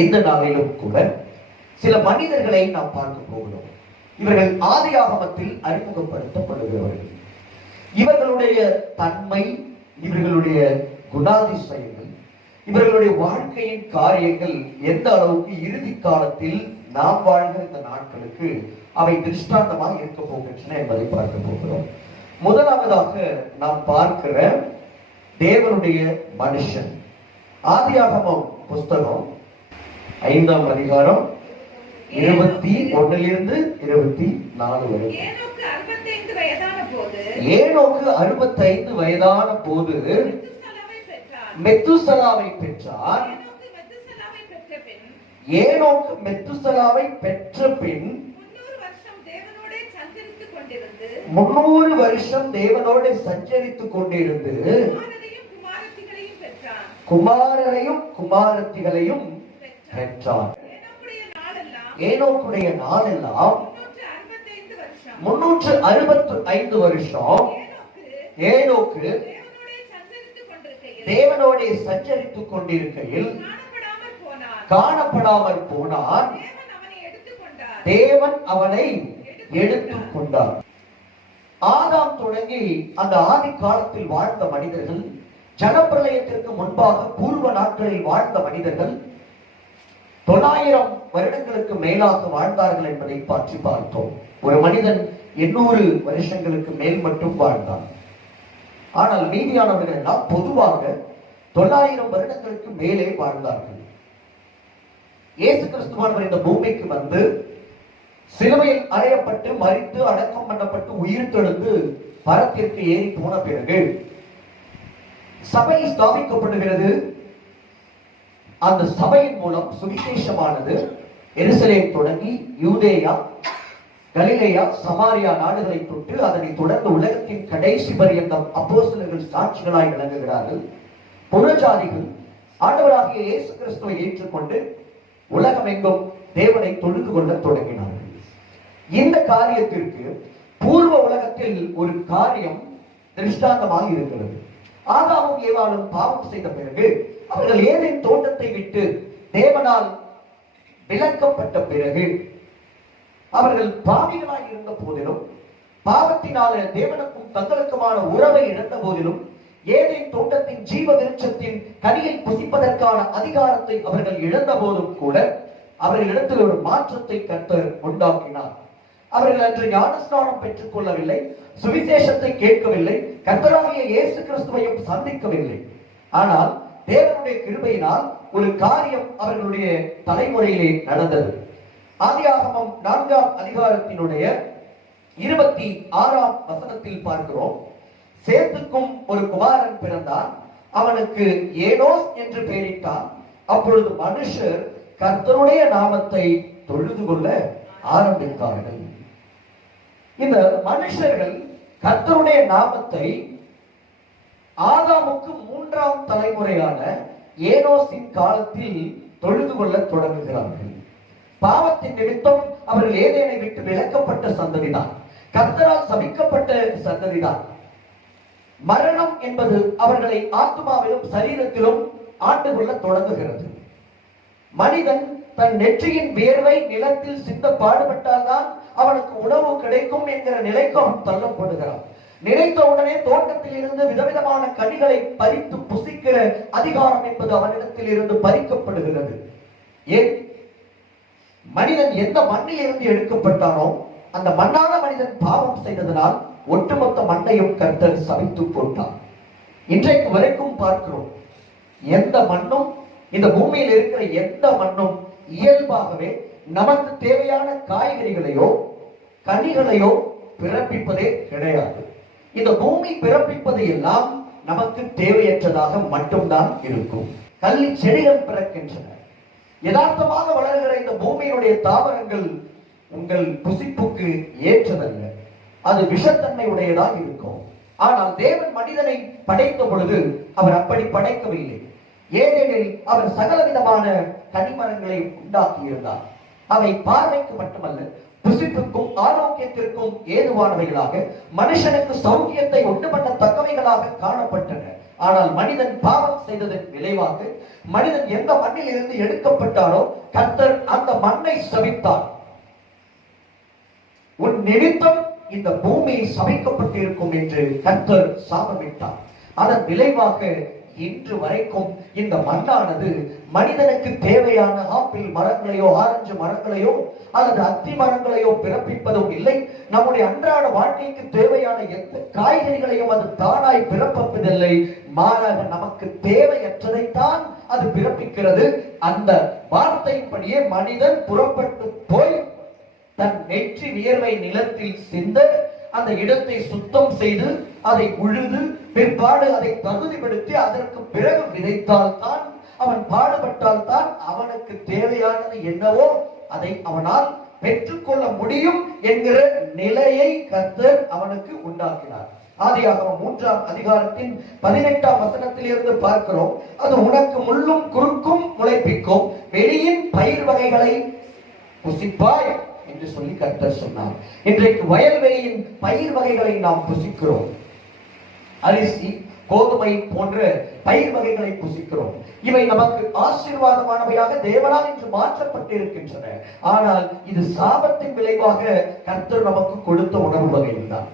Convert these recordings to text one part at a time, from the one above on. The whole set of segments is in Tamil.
இந்த நாளிலும் கூட சில மனிதர்களை நாம் பார்க்க போகிறோம். இவர்கள் ஆதியாகமத்தில் அறிமுகப்படுத்தப்படுகிறவர்கள். இவர்களுடைய தன்மை, இவர்களுடைய குணாதிசயங்கள், இவர்களுடைய வாழ்க்கையின் காரியங்கள் எந்த அளவுக்கு இறுதி காலத்தில் நாம் வாழ்ந்த இந்த நாட்களுக்கு அவை திருஷ்டாந்தமாக இருக்க போகின்றன என்பதை பார்க்க போகிறோம். முதலாவதாக நாம் பார்க்கிற தேவனுடைய மனுஷன், ஆதியாகமம் புஸ்தகம் 5ஆம் அதிகாரம் 21 to 24 வரை. ஏனோக்கு 65 வயதான போது மெத்துசலாவை பெற்றார். ஏனோக்கு மெத்துசலாவை பெற்ற பின் 300 வருஷம் தேவனோடு சஞ்சரித்துக் கொண்டிருந்து குமாரரையும் குமாரத்திகளையும் பெற்றார். ஏனோக்குடைய நாளெல்லாம் 365 வருஷம் ஏனோக்கு தேவனோடு சஞ்சரித்துக் கொண்டிருக்கையில் காணப்படாமல் போனார். தேவன் அவனை எடுத்துக் கொண்டார். ஆதாம் தொடங்கி அந்த ஆதி காலத்தில் வாழ்ந்த மனிதர்கள், ஜனப்பிரளயத்திற்கு முன்பாக பூர்வ நாட்களில் வாழ்ந்த மனிதர்கள் 900 வருடங்களுக்கு மேலாக வாழ்ந்தார்கள் என்பதை பற்றி பார்த்தோம். ஒரு மனிதன் 800 வருஷங்களுக்கு மேல் மட்டும் வாழ்ந்தான். ஆனால் மீதியானவர்கள் எல்லாம் பொதுவாக 900 வருடங்களுக்கு மேலே வாழ்ந்தார்கள். இயேசு கிறிஸ்துவானவர் இந்த பூமிக்கு வந்து சிலுவையில் அறையப்பட்டு மரித்து அடக்கம் பண்ணப்பட்டு உயிர் தெழுந்து பரத்திற்கு ஏறி போன பிறகு சபை ஸ்தாபிக்கப்படுகிறது. அந்த சபையின் மூலம் சுவிசேஷமானது எருசலேம் தொடங்கி யூதேயா, கலிலேயா, சமாரியா நாடுகளை தொட்டு அதனை தொடர்ந்து உலகத்தின் கடைசி பரியந்தம் அப்போஸ்தலர்கள் சாட்சிகளாய் விளங்குகிறார்கள். புறஜாதிகள் ஆண்டவராகிய இயேசு கிறிஸ்துவை ஏற்றுக்கொண்டு உலகம் எங்கும் தேவனை தொழுது கொள்ள தொடங்கினார்கள். இந்த காரியத்திற்கு பூர்வ உலகத்தில் ஒரு காரியம் திருஷ்டாந்தமாக இருக்கிறது. ஆதாமும் ஏவாளும் பாவம் செய்த பிறகு அவர்கள் ஏதேன் தோட்டத்தை விட்டு தேவனால் விலக்கப்பட்ட பிறகு அவர்கள் பாவிகளாய் இருந்த போதிலும், பாவத்தினால தேவனுக்கும் தங்களுக்குமான உறவை இழந்த போதிலும், ஏதேன் தோட்டத்தின் ஜீவ விருட்சத்தின் கனியை புசிப்பதற்கான அதிகாரத்தை அவர்கள் இழந்த போதும் கூட அவர்களிடத்தில் ஒரு மாற்றத்தை கர்த்தர் உண்டாக்கினார். அவர்கள் அன்று ஞானஸ்நானம் பெற்றுக் கொள்ளவில்லை, சுவிசேஷத்தை கேட்கவில்லை, கர்த்தராகிய இயேசு கிறிஸ்துவையும் சந்திக்கவில்லை. ஆனால் தேவனுடைய கிருபையினால் ஒரு காரியம் அவர்களுடைய தலைமுறையிலே நடந்தது. ஆதியாகமம் 4ஆம் அதிகாரத்தினுடைய 26ஆம் வசனத்தில் பார்க்கிறோம். சேத்துக்கும் ஒரு குமாரன் பிறந்தான், அவனுக்கு ஏனோஸ் என்று பெயரிட்டான். அப்பொழுது மனுஷர் கர்த்தருடைய நாமத்தை தொழுது கொள்ள ஆரம்பித்தார்கள். இந்த மனுஷர்கள் கர்த்தருடைய நாமத்தை ஆதாமுக்கு 3ஆம் தலைமுறையான ஏனோசின் காலத்தில் தொழுது கொள்ள தொடங்குகிறார்கள். பாவத்தின் நிமித்தம் அவர்கள் ஏதேனை விட்டு விலக்கப்பட்ட சந்ததிதான், கர்த்தரால் சபிக்கப்பட்ட சந்ததிதான். மரணம் என்பது அவர்களை ஆத்மாவிலும் சரீரத்திலும் ஆண்டு கொள்ள தொடங்குகிறது. மனிதன் தன் நெற்றியின் வேர்வை நிலத்தில் சிந்த பாடுபட்டால்தான் அவனுக்கு உணவு கிடைக்கும் என்கிற நிலைக்கு அவன் தள்ளப்படுகிறான். நினைத்த உடனே தோட்டத்தில் இருந்து விதவிதமான கனிகளை பறித்து புசிக்கிற அதிகாரம் என்பது அவனிடத்தில் இருந்து பறிக்கப்படுகிறது. ஏன்? மனிதன் எந்த மண்ணில் இருந்து எடுக்கப்பட்டானோ அந்த மண்ணான மனிதன் பாவம் செய்ததனால் ஒட்டுமொத்த மண்ணையும் கர்த்தர் சபித்து போட்டார். இன்றைக்கு வரைக்கும் பார்க்கிறோம், எந்த மண்ணும், இந்த பூமியில் இருக்கிற எந்த மண்ணும் இயல்பாகவே நமக்கு தேவையான காய்கறிகளையோ கனிகளையோ பிறப்பிப்பதே கிடையாது. இந்த பூமி பிறப்பிப்பது எல்லாம் நமக்கு தேவையற்றதாக மட்டும்தான் இருக்கும். கள்ளி செடிகள் பிறக்கின்றன. யதார்த்தமாக வளர்கிற இந்த பூமியினுடைய தாவரங்கள் உங்கள் புசிப்புக்கு ஏற்றதல்ல, அது விஷத்தன்மை உடையதாக இருக்கும். ஆனால் தேவன் மனிதனை படைத்த பொழுது அவர் அப்படி படைக்கவில்லை. ஏனெனில் அவர் சகலவிதமான கனிமரங்களை உண்டாக்கி இருந்தார். அவை பார்வைக்கு மட்டுமல்ல, புசிப்புக்கும் ஆரோக்கியத்திற்கும் ஏதுவானவைகளாக, மனுஷனுக்கு சௌக்கியத்தை உண்டு பண்ணத்தக்கவைகளாக காணப்பட்டன. ஆனால் மனிதன் பாவம் செய்ததன் விளைவாக மனிதன் எந்த மண்ணில் இருந்து எடுக்கப்பட்டாரோ கர்த்தர் அந்த மண்ணை சபித்தார். உன் நிமித்தம் இந்த பூமி சபிக்கப்பட்டிருக்கும் என்று கர்த்தர் சாபமிட்டார். அதன் விளைவாக இன்று வரைக்கும் இந்த மண்ணானது மனிதனுக்கு தேவையான ஆப்பிள் மரங்களையோ ஆரஞ்சு மரங்களையோ அல்லது அத்தி மரங்களையோ பிறப்பிப்பதும் இல்லை. நம்முடைய அன்றாட வாழ்க்கைக்கு தேவையான எந்த காய்கறிகளையும் அது தானாய் பிறப்பிப்பதில்லை. மாறாக நமக்கு தேவையற்றதைத்தான் அது பிறப்பிக்கிறது. அந்த வார்த்தையின்படியே மனிதன் புறப்பட்டு போய் தன் நெற்றி வியர்வை நிலத்தில் சிந்த அந்த இடத்தை சுத்தம் செய்து அதை உழுது பிற்பாடு அதை தகுதிப்படுத்தி அதற்கு பிறகு விதைத்தால் தான், அவன் பாடுபட்டால் தான் அவனுக்கு தேவையானது என்னவோ அதை அவனால் பெற்றுக்கொள்ள முடியும் என்கிற நிலையை கர்த்தர் அவனுக்கு உண்டாக்கினார். ஆதியாகமம் 3ஆம் அதிகாரத்தின் 18ஆம் வசனத்தில் இருந்து பார்க்கிறோம். அது உனக்கு முள்ளும் குறுக்கும் முளைப்பிக்கும், வெளியின் பயிர் வகைகளை புசிப்பாய் என்று சொல்லி கர்த்தர் சொன்னார். இன்றைக்கு வயல்வெளியின் பயிர் வகைகளை நாம் புசிக்கிறோம். அரிசி, கோதுமை போன்ற பயிர் வகைகளை புசிக்கிறோம். இவை நமக்கு ஆசீர்வாதமானவையாக தேவனால் இன்று மாற்றப்பட்டிருக்கின்றன. ஆனால் இது சாபத்தின் விளைவாக கர்த்தர் நமக்கு கொடுத்த உணவு வகைகள் தான்.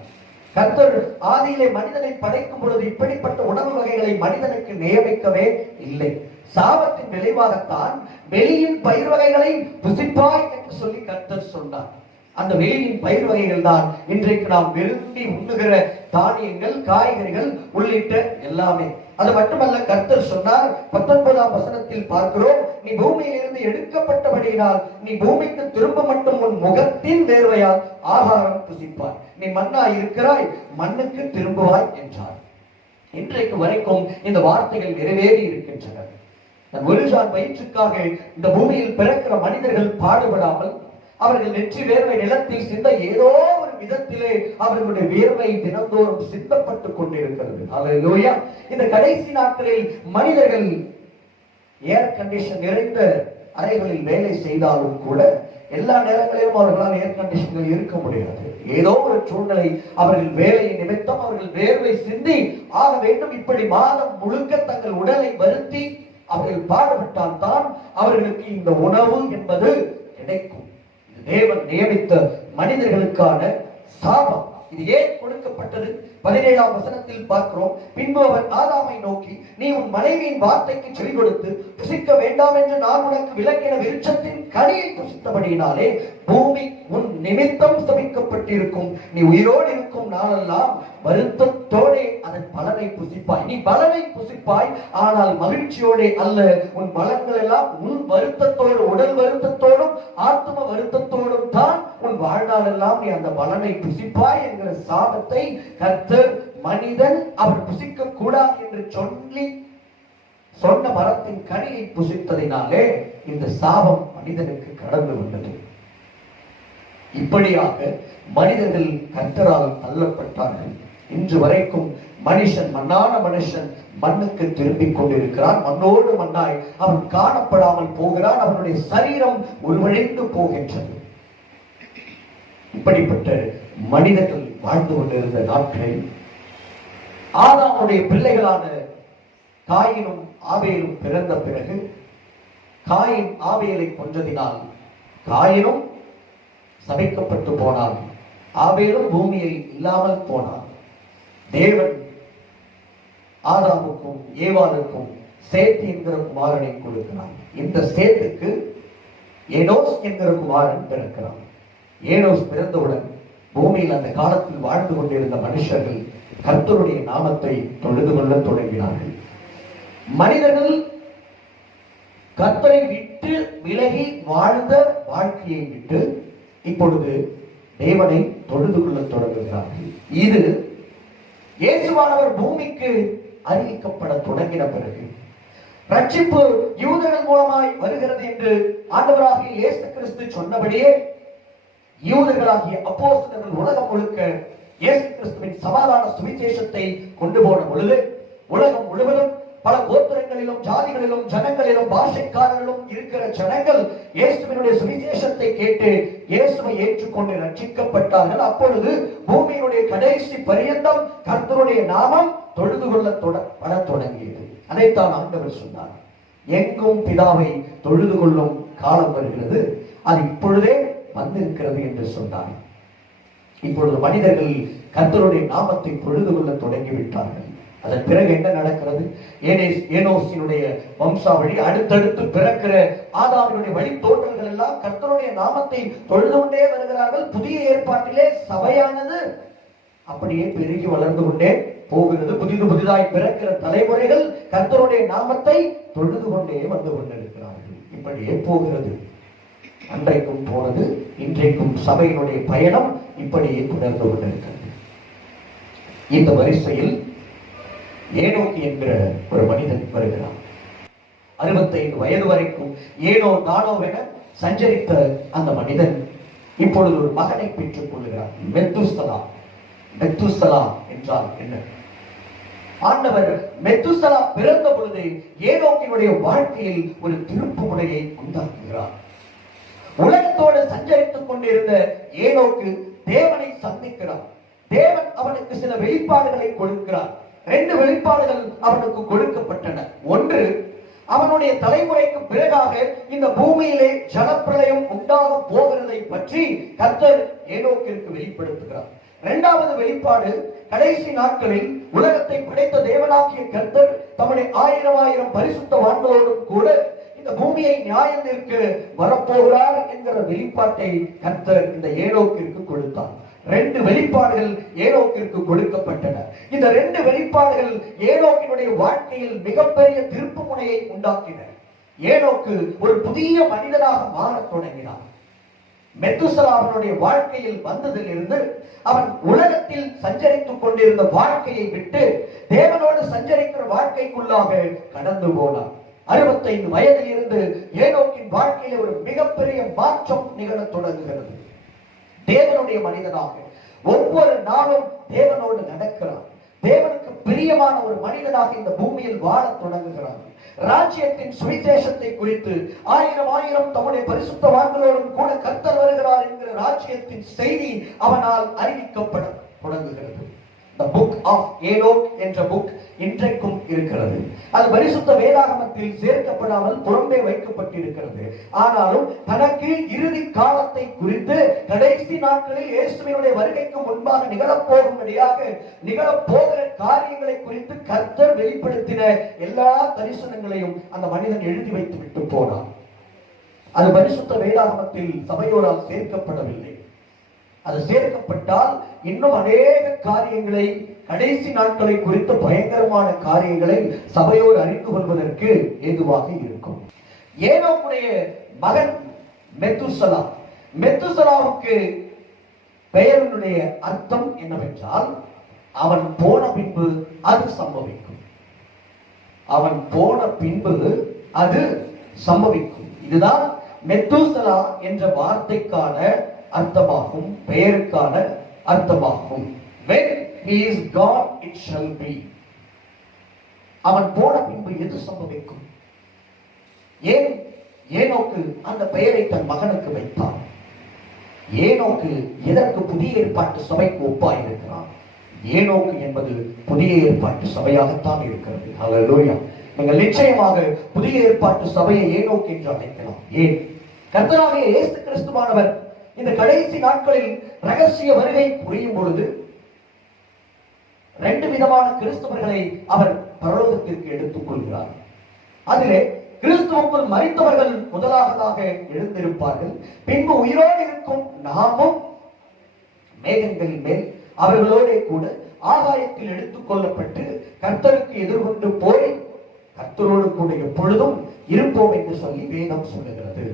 கர்த்தர் ஆதியிலே மனிதனை படைக்கும் பொழுது இப்படிப்பட்ட உணவு வகைகளை மனிதனுக்கு நியமிக்கவே இல்லை. சாபத்தின் விளைவாகத்தான் வெளியின் பயிர் வகைகளை புசிப்பாய் என்று சொல்லி கர்த்தர் சொன்னார். அந்த வெளியின் பயிர் வகைகள் தான் இன்றைக்கு நாம் விரும்பி உண்ணுகிற தானியங்கள், காய்கறிகள் உள்ளிட்ட எல்லாமே. அது மட்டுமல்ல, கர்த்தர் சொன்னார் 19ஆம் வசனத்தில் பார்க்கிறோம், நீ பூமியிலிருந்து எடுக்கப்பட்டபடியினால் நீ பூமிக்கு திரும்ப மட்டும் உன் முகத்தின் வேர்வையால் ஆகாரம் புசிப்பாய். நீ மண்ணாய் இருக்கிறாய், மண்ணுக்கு திரும்புவாய் என்றார். இன்றைக்கு வரைக்கும் இந்த வார்த்தைகள் நிறைவேறி இருக்கின்றன. ஒரு ஜான் வயிற்றுக்காக இந்த பூமியில் பிறக்கிற மனிதர்கள் பாடுபடாமல் அவர்கள் நெற்றி வேர்வை நிலத்தில் சிந்த ஏதோ ஒரு விதத்திலே அவர்களுடைய வேர்வை தினந்தோறும் சிந்தப்பட்டுக் கொண்டிருக்கிறது. அல்லேலூயா. இந்த கடைசி நாட்களில் மனிதர்கள் ஏர் கண்டிஷன் நிறைந்த அறைகளில் வேலை செய்தாலும் கூட எல்லா நேரங்களிலும் அவர்களால் ஏர் கண்டிஷன்கள் இருக்க முடியாது. ஏதோ ஒரு சூழ்நிலை அவர்கள் வேலையின் நிமித்தம் அவர்கள் வேர்வை சிந்தி ஆக வேண்டும். இப்படி மாதம் முழுக்க தங்கள் உடலை வருத்தி அவர்கள் பாடுபட்டால் தான் அவர்களுக்கு இந்த உணவு என்பது கிடைக்கும். தேவன் நியமித்த மனிதர்களுக்கான சாபம். இது ஏன் கொடுக்கப்பட்டது? 17ஆம் வசனத்தில் பார்க்கிறோம். பின்பு அவர் ஆதாமை நோக்கி, நீ உன் மனைவியின் வார்த்தைக்கு செவி கொடுத்து புசிக்க வேண்டாம் என்று நான் உனக்கு விலக்கின விருட்சத்தின் கனியை புசித்தபடியினாலே பூமி உன் நிமித்தம் சபிக்கப்பட்டிருக்கும். நீ உயிரோடு இருக்கும் நாளெல்லாம் வருத்தத்தோடே அதன் பலனை புசிப்பாய். நீ பலனை புசிப்பாய், ஆனால் மகிழ்ச்சியோட அல்ல. உன் பலன்கள் எல்லாம் உன் வருத்தத்தோடு, உடல் வருத்தத்தோடும் ஆத்ம வருத்தத்தோடும் தான் உன் வாழ்நாள் எல்லாம் நீ அந்த பலனை புசிப்பாய் என்கிற சாபத்தை கர்த்தர் மனிதன் அவர் புசிக்க கூடாது என்று சொல்லி சொன்ன மரத்தின் கனியை புசித்ததினாலே இந்த சாபம் மனிதனுக்கு கடந்து வந்தது. இப்படியாக மனிதர்கள் கர்த்தரால் தள்ளப்பட்டார்கள். இன்று வரைக்கும் மனுஷன், மண்ணான மனுஷன் மண்ணுக்கு திரும்பிக் கொண்டிருக்கிறான். மண்ணோடு மண்ணாய் அவன் காணப்படாமல் போகிறான். அவனுடைய சரீரம் உருவழிந்து போகின்றது. இப்படிப்பட்ட மனிதர்கள் வாழ்ந்து கொண்டிருந்த நாட்களில் ஆதாமுடைய பிள்ளைகளான காயினும் ஆபேலும் பிறந்த பிறகு காயின் ஆபேலை கொன்றதினால் காயினும் சபிக்கப்பட்டு போனான், ஆபேலும் பூமியில் இல்லாமல் போனான். தேவன் ஆதாமுக்கும் ஏவாளுக்கும் சேத் என்கிற குமாரனை கொடுக்கிறான். இந்த சேத்துக்கு ஏனோஸ் என்கிற குமாரன் பிறக்கிறான். ஏனோஸ் பிறந்தவுடன் பூமியில் அந்த காலத்தில் வாழ்ந்து கொண்டிருந்த மனுஷர்கள் கர்த்தருடைய நாமத்தை தொழுது கொள்ள தொடங்கினார்கள். மனிதர்கள் கர்த்தரை விட்டு விலகி வாழ்ந்த வாழ்க்கையை விட்டு இப்பொழுது தேவனை தொழுது கொள்ள தொடங்குகிறார்கள். இது இயேசுவானவர் பூமிக்கு அறிவிக்கப்பட தொடங்கின பிறகு, ரட்சிப்பு யூதர்கள் மூலமாய் வருகிறது என்று ஆண்டவராகிய இயேசு கிறிஸ்து சொன்னபடியே யூதர்களாகிய அப்போஸ்தலர்கள் உலகம் முழுக்க இயேசு கிறிஸ்துவின் சமாதான சுவிசேஷத்தை கொண்டு போன பொழுது உலகம் முழுவதும் பல கோத்திரங்களிலும் ஜாதிகளிலும் ஜனங்களிலும் பாஷைக்காரர்களும் இருக்கிற ஜனங்கள் இயேசுவினுடைய சுவிசேஷத்தை கேட்டு இயேசுவை ஏற்றுக்கொண்டு ரட்சிக்கப்பட்டார்கள். அப்பொழுது பூமியினுடைய கடைசி பரியந்தம் கர்த்தருடைய நாமம் தொழுது கொள்ள பட தொடங்கியது. அதைத்தான் ஆண்டவர் சொன்னார். எங்கும் பிதாவை தொழுது கொள்ளும் காலம் வருகிறது, அது இப்பொழுதே வந்திருக்கிறது என்று சொன்னார். இப்பொழுது மனிதர்கள் கர்த்தருடைய நாமத்தை தொழுது கொள்ள தொடங்கிவிட்டார்கள். அதன் பிறகு என்ன நடக்கிறது? ஏனோசினுடைய வம்சாவளி, அடுத்தடுத்து பிறக்கிற ஆதாமினுடைய வழித்தோன்றல்கள் எல்லாம் கர்த்தருடைய நாமத்தை தொழுது கொண்டே வருகிறார்கள். புதிய ஏற்பாட்டிலே சபையானது அப்படியே பெருகி வளர்ந்து கொண்டே போகிறது. புதிதாய் பிறக்கிற தலைமுறைகள் கர்த்தருடைய நாமத்தை தொழுது கொண்டே வந்து கொண்டிருக்கிறார்கள். இப்படியே போகிறது. அன்றைக்கும் போனது, இன்றைக்கும் சபையினுடைய பயணம் இப்படியே தொடர்ந்து கொண்டிருக்கிறது. இந்த வரிசையில் ஏனோக்கு என்கிற ஒரு மனிதன் வருகிறார். 65 வயது வரைக்கும் ஏனோ தானோவென சஞ்சரித்த அந்த மனிதன் இப்பொழுது ஒரு மகனை பெற்றுக் கொள்கிறார். மெத்துசலா. மெத்துசலா என்றால் என்ன? ஆண்டவர் மெத்துசலா பிறந்த பொழுது ஏனோக்கினுடைய வாழ்க்கையில் ஒரு திருப்பு முறையை உண்டாக்குகிறார். உலகத்தோடு சஞ்சரித்துக் கொண்டிருந்த ஏனோக்கு தேவனை சந்திக்கிறார். தேவன் அவனுக்கு சில வெளிப்பாடுகளை கொடுக்கிறார். 2 வெளிப்பாடுகள் அவனுக்கு கொடுக்கப்பட்டன. ஒன்று, அவனுடைய தலைமுறைக்கு பிறகாக இந்த பூமியிலே ஜலப்பிரளயம் உண்டாக போகிறதை பற்றி கர்த்தர் ஏனோக்கிற்கு வெளிப்படுத்துகிறார். 2வது வெளிப்பாடு, கடைசி நாட்களில் உலகத்தை படைத்த தேவனாகிய கர்த்தர் தம்முடைய 1000 பரிசுத்தவான்களோடும் கூட இந்த பூமியை நியாயம் தீர்க்க வரப்போகிறார் என்கிற வெளிப்பாட்டை கர்த்தர் இந்த ஏனோக்கிற்கு கொடுத்தார். 2 வெளிப்பாடுகள் ஏனோக்கிற்கு கொடுக்கப்பட்டன. இந்த 2 வெளிப்பாடுகள் ஏனோக்கினுடைய வாழ்க்கையில் மிகப்பெரிய திருப்பு முனையை உண்டாக்கின. ஏனோக்கு ஒரு புதிய மனிதனாக மாறத் தொடங்கினார். மெத்துசலாவினுடைய வாழ்க்கையில் வந்ததிலிருந்து அவன் உலகத்தில் சஞ்சரித்துக் கொண்டிருந்த வாழ்க்கையை விட்டு தேவனோடு சஞ்சரிக்கிற வாழ்க்கைக்குள்ளாக கடந்து போனார். 65 வயதில் இருந்து ஏனோக்கின் வாழ்க்கையில் ஒரு மிகப்பெரிய மாற்றம் நிகழத் தொடங்குகிறது. தேவனுடைய மனிதனாக ஒவ்வொரு நாளும் தேவனோடு நடக்கிறார். தேவனுக்கு பிரியமான ஒரு மனிதனாக இந்த பூமியில் வாழத் தொடங்குகிறார். ராஜ்யத்தின் சுவிசேஷத்தை குறித்து 1000 தம்முடைய பரிசுத்தவான்களோடும் கூட கர்த்தர் வருகிறார் என்கிற ராஜ்யத்தின் செய்தி அவனால் அறிவிக்கப்பட தொடங்குகிறது. The book of Enoch என்ற புக் இன்றைக்கும் இருக்கிறது. அது பரிசுத்த வேதாகமத்தில் சேர்க்கப்படாமல் புறம்பே வைக்கப்பட்டிருக்கிறது. ஆனாலும் தனக்கு இறுதி காலத்தை குறித்து கடைசி நாட்களில் இயேசுவினுடைய வருகைக்கு முன்பாக நிகழப்போகும்படியாக நிகழப்போகிற காரியங்களை குறித்து கர்த்தர் வெளிப்படுத்தின எல்லா தரிசனங்களையும் அந்த மனிதன் எழுதி வைத்து விட்டு போனார். அது பரிசுத்த வேதாகமத்தில் சபையோரால் சேர்க்கப்படவில்லை. அது சேர்க்கப்பட்டால் இன்னும் அநேக காரியங்களை, கடைசி நாட்களை குறித்த பயங்கரமான காரியங்களை சபையோடு அறிந்து கொள்வதற்கு ஏதுவாக இருக்கும். ஏனோக்குடைய மகன் மெத்துசலா. மெத்துசலாவுக்கு பெயரினுடைய அர்த்தம் என்னவென்றால், அவன் போன பின்பு அது சம்பவிக்கும். அவன் போன பின்பு அது சம்பவிக்கும். இதுதான் மெத்துசலா என்ற வார்த்தைக்கான அர்த்தமாகும், பெயருக்கான அர்த்தமாகும். When he is gone it shall be. அவன் போன பின்பு எது சம்பவிக்கும்? ஏனோக்கு அந்த பெயரை தன் மகனுக்கு வைத்தான். ஏனோக்கு எதற்கு புதிய ஏற்பாட்டு சபைக்கு ஒப்பாய் இருக்கிறான்? ஏனோக்கு என்பது புதிய ஏற்பாட்டு சபையாகத்தான் இருக்கிறது. ஹல்லேலூயா. நீங்கள் நிச்சயமாக புதிய ஏற்பாட்டு சபையை ஏனோக்கு என்று அழைக்கலாம். ஏன்? கர்த்தராகிய இயேசு கிறிஸ்துவானவர் இந்த கடைசி நாட்களில் ரகசிய வருகை புரியும் பொழுது 2 விதமான கிறிஸ்தவர்களை அவர் பரலோகத்திற்கு எடுத்துக் கொள்கிறார். அதிலே கிறிஸ்துவுக்குள் மரித்தவர்கள் முதலாவதாக எழுந்திருப்பார்கள். பின்பு உயிரோடு இருக்கும் நாமும் மேகங்களின் மேல் அவர்களோட கூட ஆகாயத்தில் எடுத்துக் கொள்ளப்பட்டு கர்த்தருக்கு எதிர்கொண்டு போய் கர்த்தரோடு கூட எப்பொழுதும் இருப்போம் என்று சொல்லி வேதம் சொல்லுகிறது.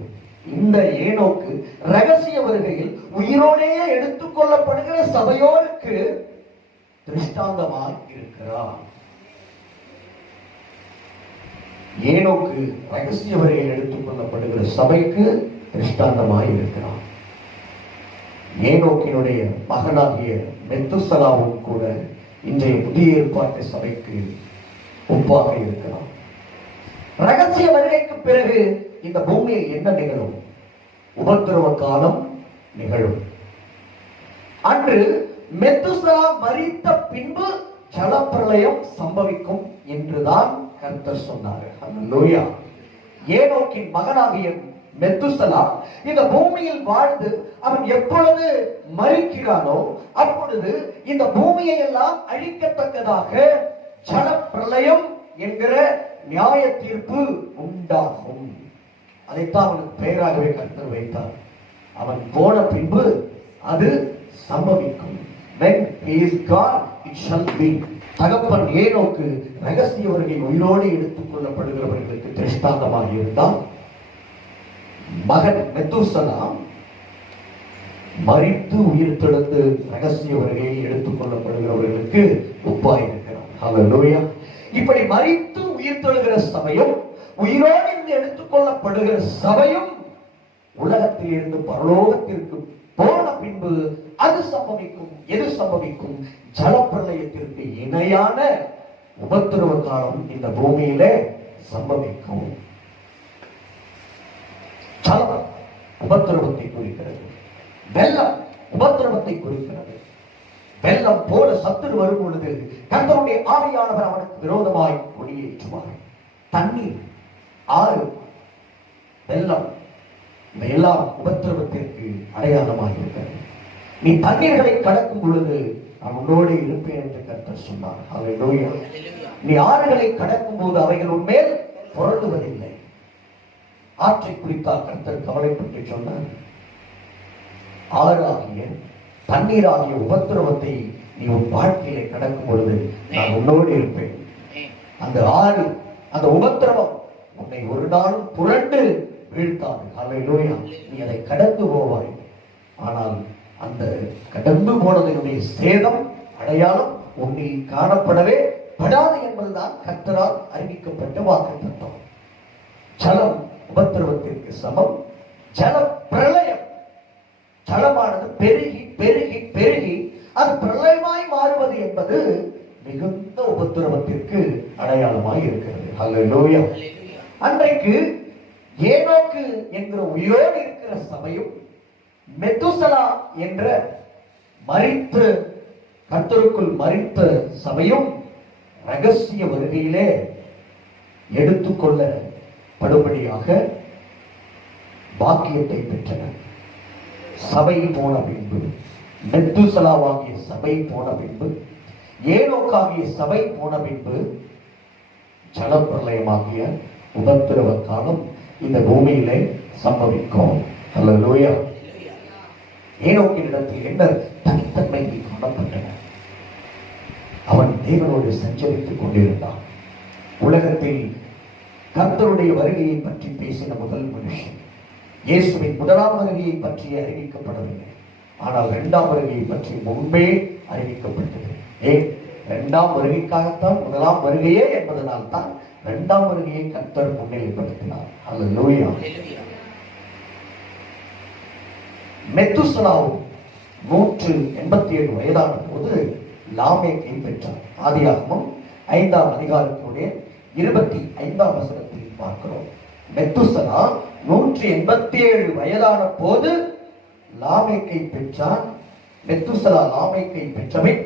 இந்த ஏனோக்கு ரகசிய வருகையில் உயிரோடையே எடுத்துக் கொள்ளப்படுகிற சபையோருக்கு திருஷ்டாந்தமாய் இருக்கிறார். ஏனோக்கு ரகசிய வருகையில் எடுத்துக் கொள்ளப்படுகிற சபைக்கு திருஷ்டாந்தமாய் இருக்கிறார். ஏனோக்கினுடைய மகனாகிய மெத்துசலாவும் கூட இன்றைய புதிய ஏற்பாட்டு சபைக்கு ஒப்பாக இருக்கிறார். ரகசிய வருகைக்கு பிறகு இந்த பூமியில் என்ன நிகழும்? உபத்திரவ காலம் நிகழும். அன்று மெத்துசலா மரித்த பின்பு ஜலப்பிரளயம் சம்பவிக்கும் என்றுதான் கர்த்தர் சொன்னார். ஹல்லேலூயா. ஏனோக்கின் மகனாகிய மெத்துசலா இந்த பூமியில் வாழ்ந்து அவன் எப்பொழுது மரிக்கிறானோ அப்பொழுது இந்த பூமியை எல்லாம் அழிக்கத்தக்கதாக ஜல பிரளயம் என்கிற நியாய தீர்ப்பு உண்டாகும். அதைத்தான் அவனுக்கு பெயராகவே கர்த்தர் வைத்தார். அவன் போன பின்பு அது சம்பவிக்கும். When he is gone, it shall be. தகப்பன் ஏனோக்கு ரகசிய வருகை உயிரோடு எடுத்துக் கொள்ளப்படுகிறவர்களுக்கு திருஷ்டாந்தமாக இருந்தால், மகன் மெத்துசலா மரித்து உயிர் தெழுந்து ரகசிய வருகையை எடுத்துக் கொள்ளப்படுகிறவர்களுக்கு ஒப்பாயிருக்கிறார். ஹல்லேலூயா. இப்படி மரித்து உயிர் தெழுகிற சபையும் உயிரோடு எடுத்துக் கொள்ளப்படுகிற சபையும் உலகத்தில் இருந்து பரலோகத்திற்கு போன பின்பு அது சம்பவிக்கும். எது சம்பவிக்கும்? ஜலப்பிரளயத்திற்கு இணையான உபத்திரவ காலம் இந்த பூமியிலே சம்பவிக்கும். ஜலம் உபத்திரவத்தை குறிக்கிறது, வெள்ளம் உபத்திரவத்தை குறிக்கிறது. வெள்ளம் போல சத்துரு வரும் பொழுது கர்த்தருடைய ஆவியானவர் அவனுக்கு விரோதமாய் கொடியேற்றுவார். தண்ணீர், ஆறு, வெள்ளம் இவையெல்லாம் உபத்திரவத்திற்கு அடையாளமாக இருக்கிறது. நீ தண்ணீர்களை கடக்கும் பொழுது நான் உன்னோடு இருப்பேன் என்று கர்த்தர் சொன்னார். ஹல்லேலூயா. நீ ஆறுகளை கடக்கும் போது அவைகள் உன்மேல் புரளுவதில்லை. ஆற்றை குறித்தால் கர்த்தர் கவலைப்பட்டு சொன்னார், ஆறாகிய தண்ணீராகிய உபத்திரவத்தை நீ உன் வாழ்க்கையில கடக்கும் பொழுது நான் உன்னோடு இருப்பேன். அந்த ஆறு, அந்த உபத்திரவம் உன்னை ஒரு நாளும் புரண்டு வீழ்த்தாது. ஹல்லேலூயா. நீ அதை கடந்து போவாய். ஆனால் அந்த கடந்து போனதனுடைய சேதம், அடையாளம் உன்னில் காணப்படவே படாது என்பதுதான் கர்த்தரால் அறிவிக்கப்பட்ட வாக்குத்தத்தம். ஜலம் உபத்திரவத்திற்கு சமம். ஜல பிரளயம், ஜலமானது பெருகி பெருகி பெருகி அது பிரளயமாய் மாறுவது என்பது மிகுந்த உபத்திரவத்திற்கு அடையாளமாய் இருக்கிறது. ஹல்லேலூயா. அன்றைக்கு ஏனோக்கு என்கிற உயிரோடு இருக்கிற சபையும் மெத்துசலா என்ற மரித்த கர்த்தருக்குள் மரித்த சபையும் ரகசிய வருகையிலே எடுத்துக்கொள்ளப்படும்படியாக பாக்கியத்தை பெற்றனர். சபை போன பின்பு, மெத்துசலாவாகிய சபை போன பின்பு, ஏனோக்காகிய சபை போன பின்பு ஜலப்பிரளயமாகிய உபத்திரவ காலம் இந்த பூமியிலே சம்பவிக்கும். ஹல்லேலூயா. ஏனோக்கினிடத்தில் என்ன தனித்தன்மை காணப்பட்டன? அவன் தேவனோடு சஞ்சரித்துக் கொண்டிருந்தான். உலகத்தில் கர்த்தருடைய வருகையை பற்றி பேசின முதல் மனுஷன். இயேசுவின் முதலாம் வருகையை பற்றி அறிவிக்கப்படவில்லை, ஆனால் இரண்டாம் வருகையை பற்றி முன்பே அறிவிக்கப்பட்டது. ஏன்? இரண்டாம் வருகைக்காகத்தான் முதலாம் வருகையே என்பதனால் தான் இரண்டாம் வருகையை கர்த்தர் முன்னிலைப்படுத்தினார். ஹல்லேலூயா. மெத்துசலாவும் 187 வயதான போது லாமேக்கை பெற்றார். ஆதியாகமம் 5ஆம் அதிகாரத்துடைய 25ஆம் வசனத்தில் பார்க்கிறோம். மெத்துசலா 187 வயதான போது லாமேக்கை பெற்றார். மெத்துசலா லாமேக்கை பெற்றபின்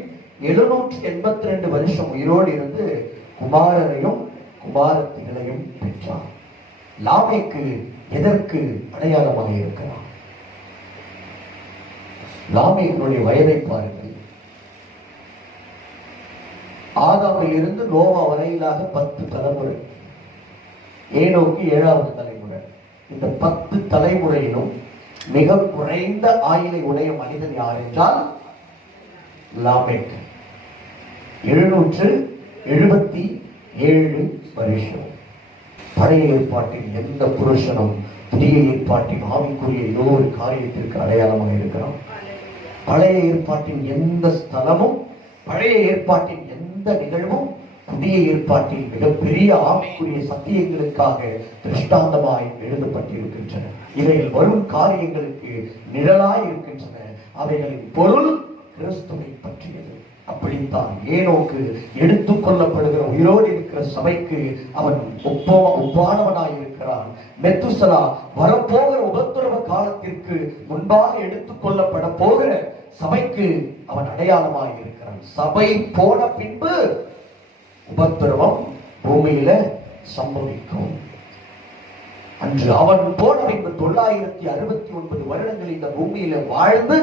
782 வருஷம் உயிரோடு இருந்து குமாரரையும் குமாரத்திகளையும் பெற்றார். லாமேக்கு எதற்கு அடையாளமாக இருக்கிறார்? லாமேக்கினுடைய வயதை பாருங்கள். ஆதாமில் இருந்து நோவா வரையிலாக 10 தலைமுறை. ஏனோக்கு 7வது தலைமுறை. இந்த 10 தலைமுறையிலும் மிக குறைந்த ஆயுளை உடைய மனிதன் யார் என்றால் லாமேக். 777 வருஷம். பழைய ஏற்பாட்டின் எந்த புருஷனும் புதிய ஏற்பாட்டின் ஆவிக்குரிய ஏதோ ஒரு காரியத்திற்கு அடையாளமாக இருக்கிறான். பழைய ஏற்பாட்டின் எந்த ஸ்தலமும், பழைய ஏற்பாட்டின் எந்த நிகழ்வும் புதிய ஏற்பாட்டில் மிகப்பெரிய ஆவிக்குரிய சத்தியங்களுக்காக திருஷ்டாந்தமாய் எழுதப்பட்டிருக்கின்றன. இவைகள் வரும் காரியங்களுக்கு நிழலாய் இருக்கின்றன. அவைகளின் பொருள் கிறிஸ்துவை பற்றியது. அப்படித்தான் ஏனோக்கு எடுத்துக் கொள்ளப்படுகிற உயிரோடு இருக்கிற சபைக்கு அவன் ஒப்பானவனாய் இருக்கிறான். மெத்துசலா வரப்போகிற உபத்திரவ காலத்திற்கு முன்பாக எடுத்துக் கொள்ளப்பட போகிற சபைக்கு அவன் அடையாளமாய் இருக்கிறான். சபை போன பின்பு உபத்திரவம் பூமியில சம்பவிக்கும். அன்று அவன் போன பின்பு 969 வருடங்கள் இந்த பூமியில வாழ்ந்து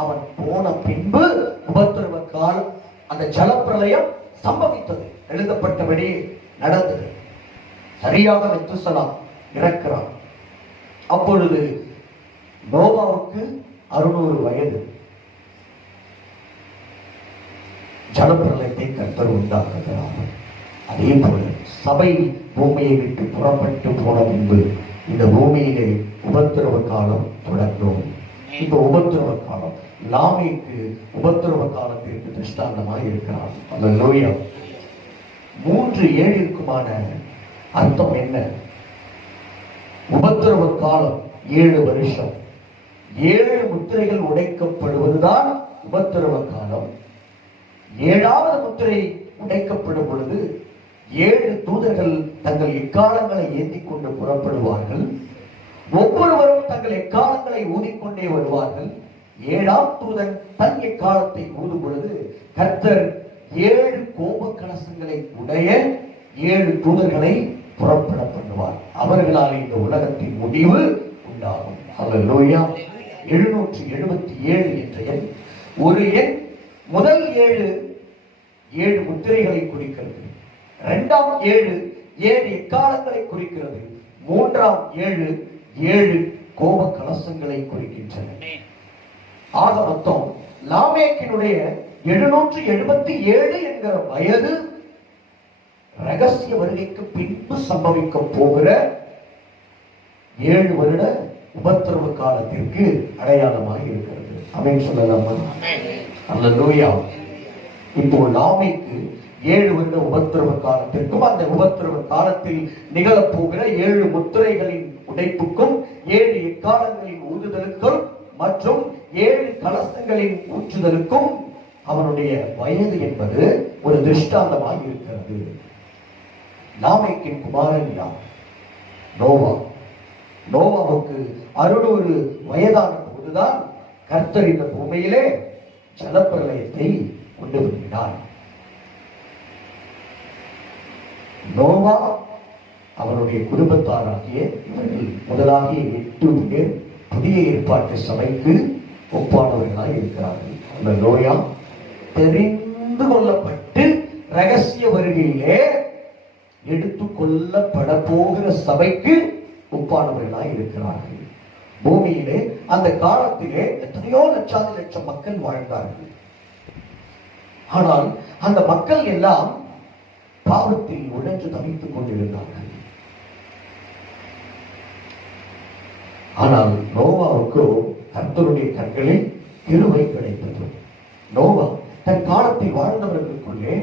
அவன் போன பின்பு உபத்திரவ காலம், அந்த ஜலப்பிரளயம் சம்பவித்தது. எழுதப்பட்டபடி நடந்தது. சரியாக மெத்துசலா இறக்கிறான். அப்பொழுது நோவாவுக்கு 600 வயது. ஜலப்பிரளயத்தை கர்த்தர் உண்டாக்குகிறார். அதே போல சபை பூமியை விட்டு புறப்பட்டு போன பின்பு இந்த பூமியிலே உபத்திரவ காலம் தொடங்கும். இப்ப உபத்திரவ காலம் லாமேக்கு உபத்திரவ காலத்திற்கு திருஷ்டாந்தமாக இருக்கிறார். அந்த லோயா 3:7 அர்த்தம் என்ன? உபத்திரவ காலம் 7 வருஷம். 7 முத்திரைகள் உடைக்கப்படுவதுதான் உபத்திரவ காலம். 7வது முத்திரை உடைக்கப்படும் பொழுது 7 தூதர்கள் தங்கள் எக்காலங்களை ஏந்திக் கொண்டு புறப்படுவார்கள். ஒவ்வொருவரும் தங்கள் எக்காலங்களை ஊதிக்கொண்டே வருவார்கள். 7ஆம் தூதன் தன் எக்காலத்தை ஊதும் பொழுது கர்த்தர் 7 கோப கலசங்களை உடைய 7 தூதர்களை புறப்பட பண்ணுவார். அவர்களால் இந்த உலகத்தின் முடிவு உண்டாகும். அல்லேலூயா. 777 என்ற எண் ஒரு எண். முதல் 7 முத்திரைகளை குறிக்கிறது. 2ஆம் 7 எக்காலங்களை குறிக்கிறது. 3ஆம் 7 கோப கலசங்களை குறிக்கின்றன. ஆக மொத்தம் லாமேக்கினுடைய 777 என்கிற வயது ரகசிய வருகைக்கு பின்பு சம்பவிக்க போகிற 7 வருட உபத்திரவ காலத்திற்கு அடையாளமாக இருக்கிறது. ஆமென் சொல்லலாமா? அல்லேலூயா. இப்போ லாமேக்கு 7 வருட உபத்திரவ காலத்திற்கும் அந்த உபத்திரவ காலத்தில் நிகழப்போகிற 7 முத்திரைகளின் உடைப்புக்கும் 7 எக்காலங்களின் ஊதுதலுக்கும் மற்றும் 7 கலசங்களின் ஊற்றுதலுக்கும் அவனுடைய வயது என்பது ஒரு திருஷ்டாந்தமாக இருக்கிறது. லாமேக்கின் குமாரன் யார்? நோவா. நோவாவுக்கு 600 வயதான போதுதான் கர்த்தர் இந்த பூமியிலே ஜலப்பிரளயத்தை கொண்டு வருகிறார். நோவா அவனுடைய குடும்பத்தாராகிய இவர்கள் முதலாகிய 8 பேர் புதிய ஏற்பாட்டு சபைக்கு ஒப்பானவர்களாக இருக்கிறார்கள். அந்த நோயா தெரிந்து கொள்ளப்பட்டு ரகசிய வருகையிலே எடுத்துக் கொள்ளப்பட போகிற சபைக்கு ஒப்பானவர்களாக இருக்கிறார்கள். பூமியிலே அந்த காலத்திலே எத்தனையோ லட்சம் மக்கள் வாழ்ந்தார்கள். ஆனால் அந்த மக்கள் எல்லாம் பாவத்தில் உழைத்து தவித்துக் கொண்டிருந்தார்கள். ஆனால் நோவாவுக்கு கர்த்தருடைய கண்களில் கிருபை கிடைத்தது. நோவா தன் காலத்தில் வாழ்ந்தவர்களுக்குள்ளே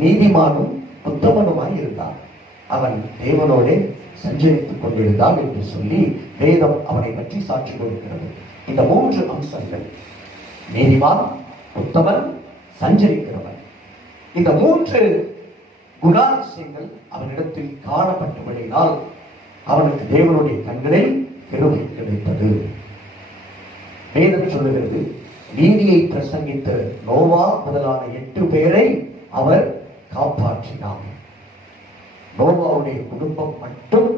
நீதிமானும் உத்தமனுமாய் இருந்தார். அவன் தேவனோடு சஞ்சரித்துக் கொண்டிருந்தான் என்று சொல்லி வேதம் அவனை பற்றி சாட்சி கொடுக்கிறது. இந்த 3 அம்சங்கள், நீதிமான், உத்தமன், சஞ்சரிக்கிறவன், இந்த 3 குணாதிசயங்கள் அவனிடத்தில் காணப்பட்டபடியால் அவனுக்கு தேவனுடைய கண்களில் கிருபை கிடைத்தது. வேதம் சொல்லுகிறது, நீதியை பிரசங்கித்த நோவா முதலான 8 பேரை அவர் காப்பாற்றினார். நோவாவுடைய குடும்பம் மட்டும்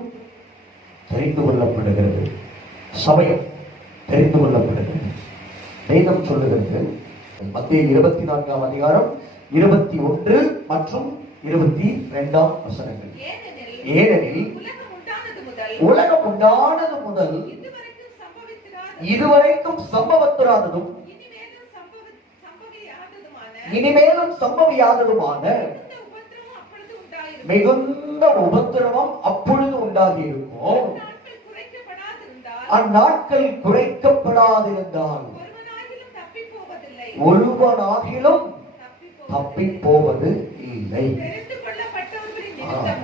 தெரிந்து கொள்ளப்படுகிறது. சபையம் தெரிந்து கொள்ளப்படுகிறது. வேதம் சொல்லுகிறது, மத்தேயு 24ஆம் அதிகாரம் 21 மற்றும் 22ஆம் வசனங்கள். ஏனெனில் உலகம் உண்டானது முதல் இதுவரைக்கும் சம்பவித்திராததும் இனிமேலும் சம்பவியாததுமான மிகுந்த உபத்திரவம் அப்பொழுது உண்டாகி இருக்கும். அந்நாட்கள் குறைக்கப்படாதிருந்தால் ஒருவனாகிலும் தப்பி போவது இல்லை.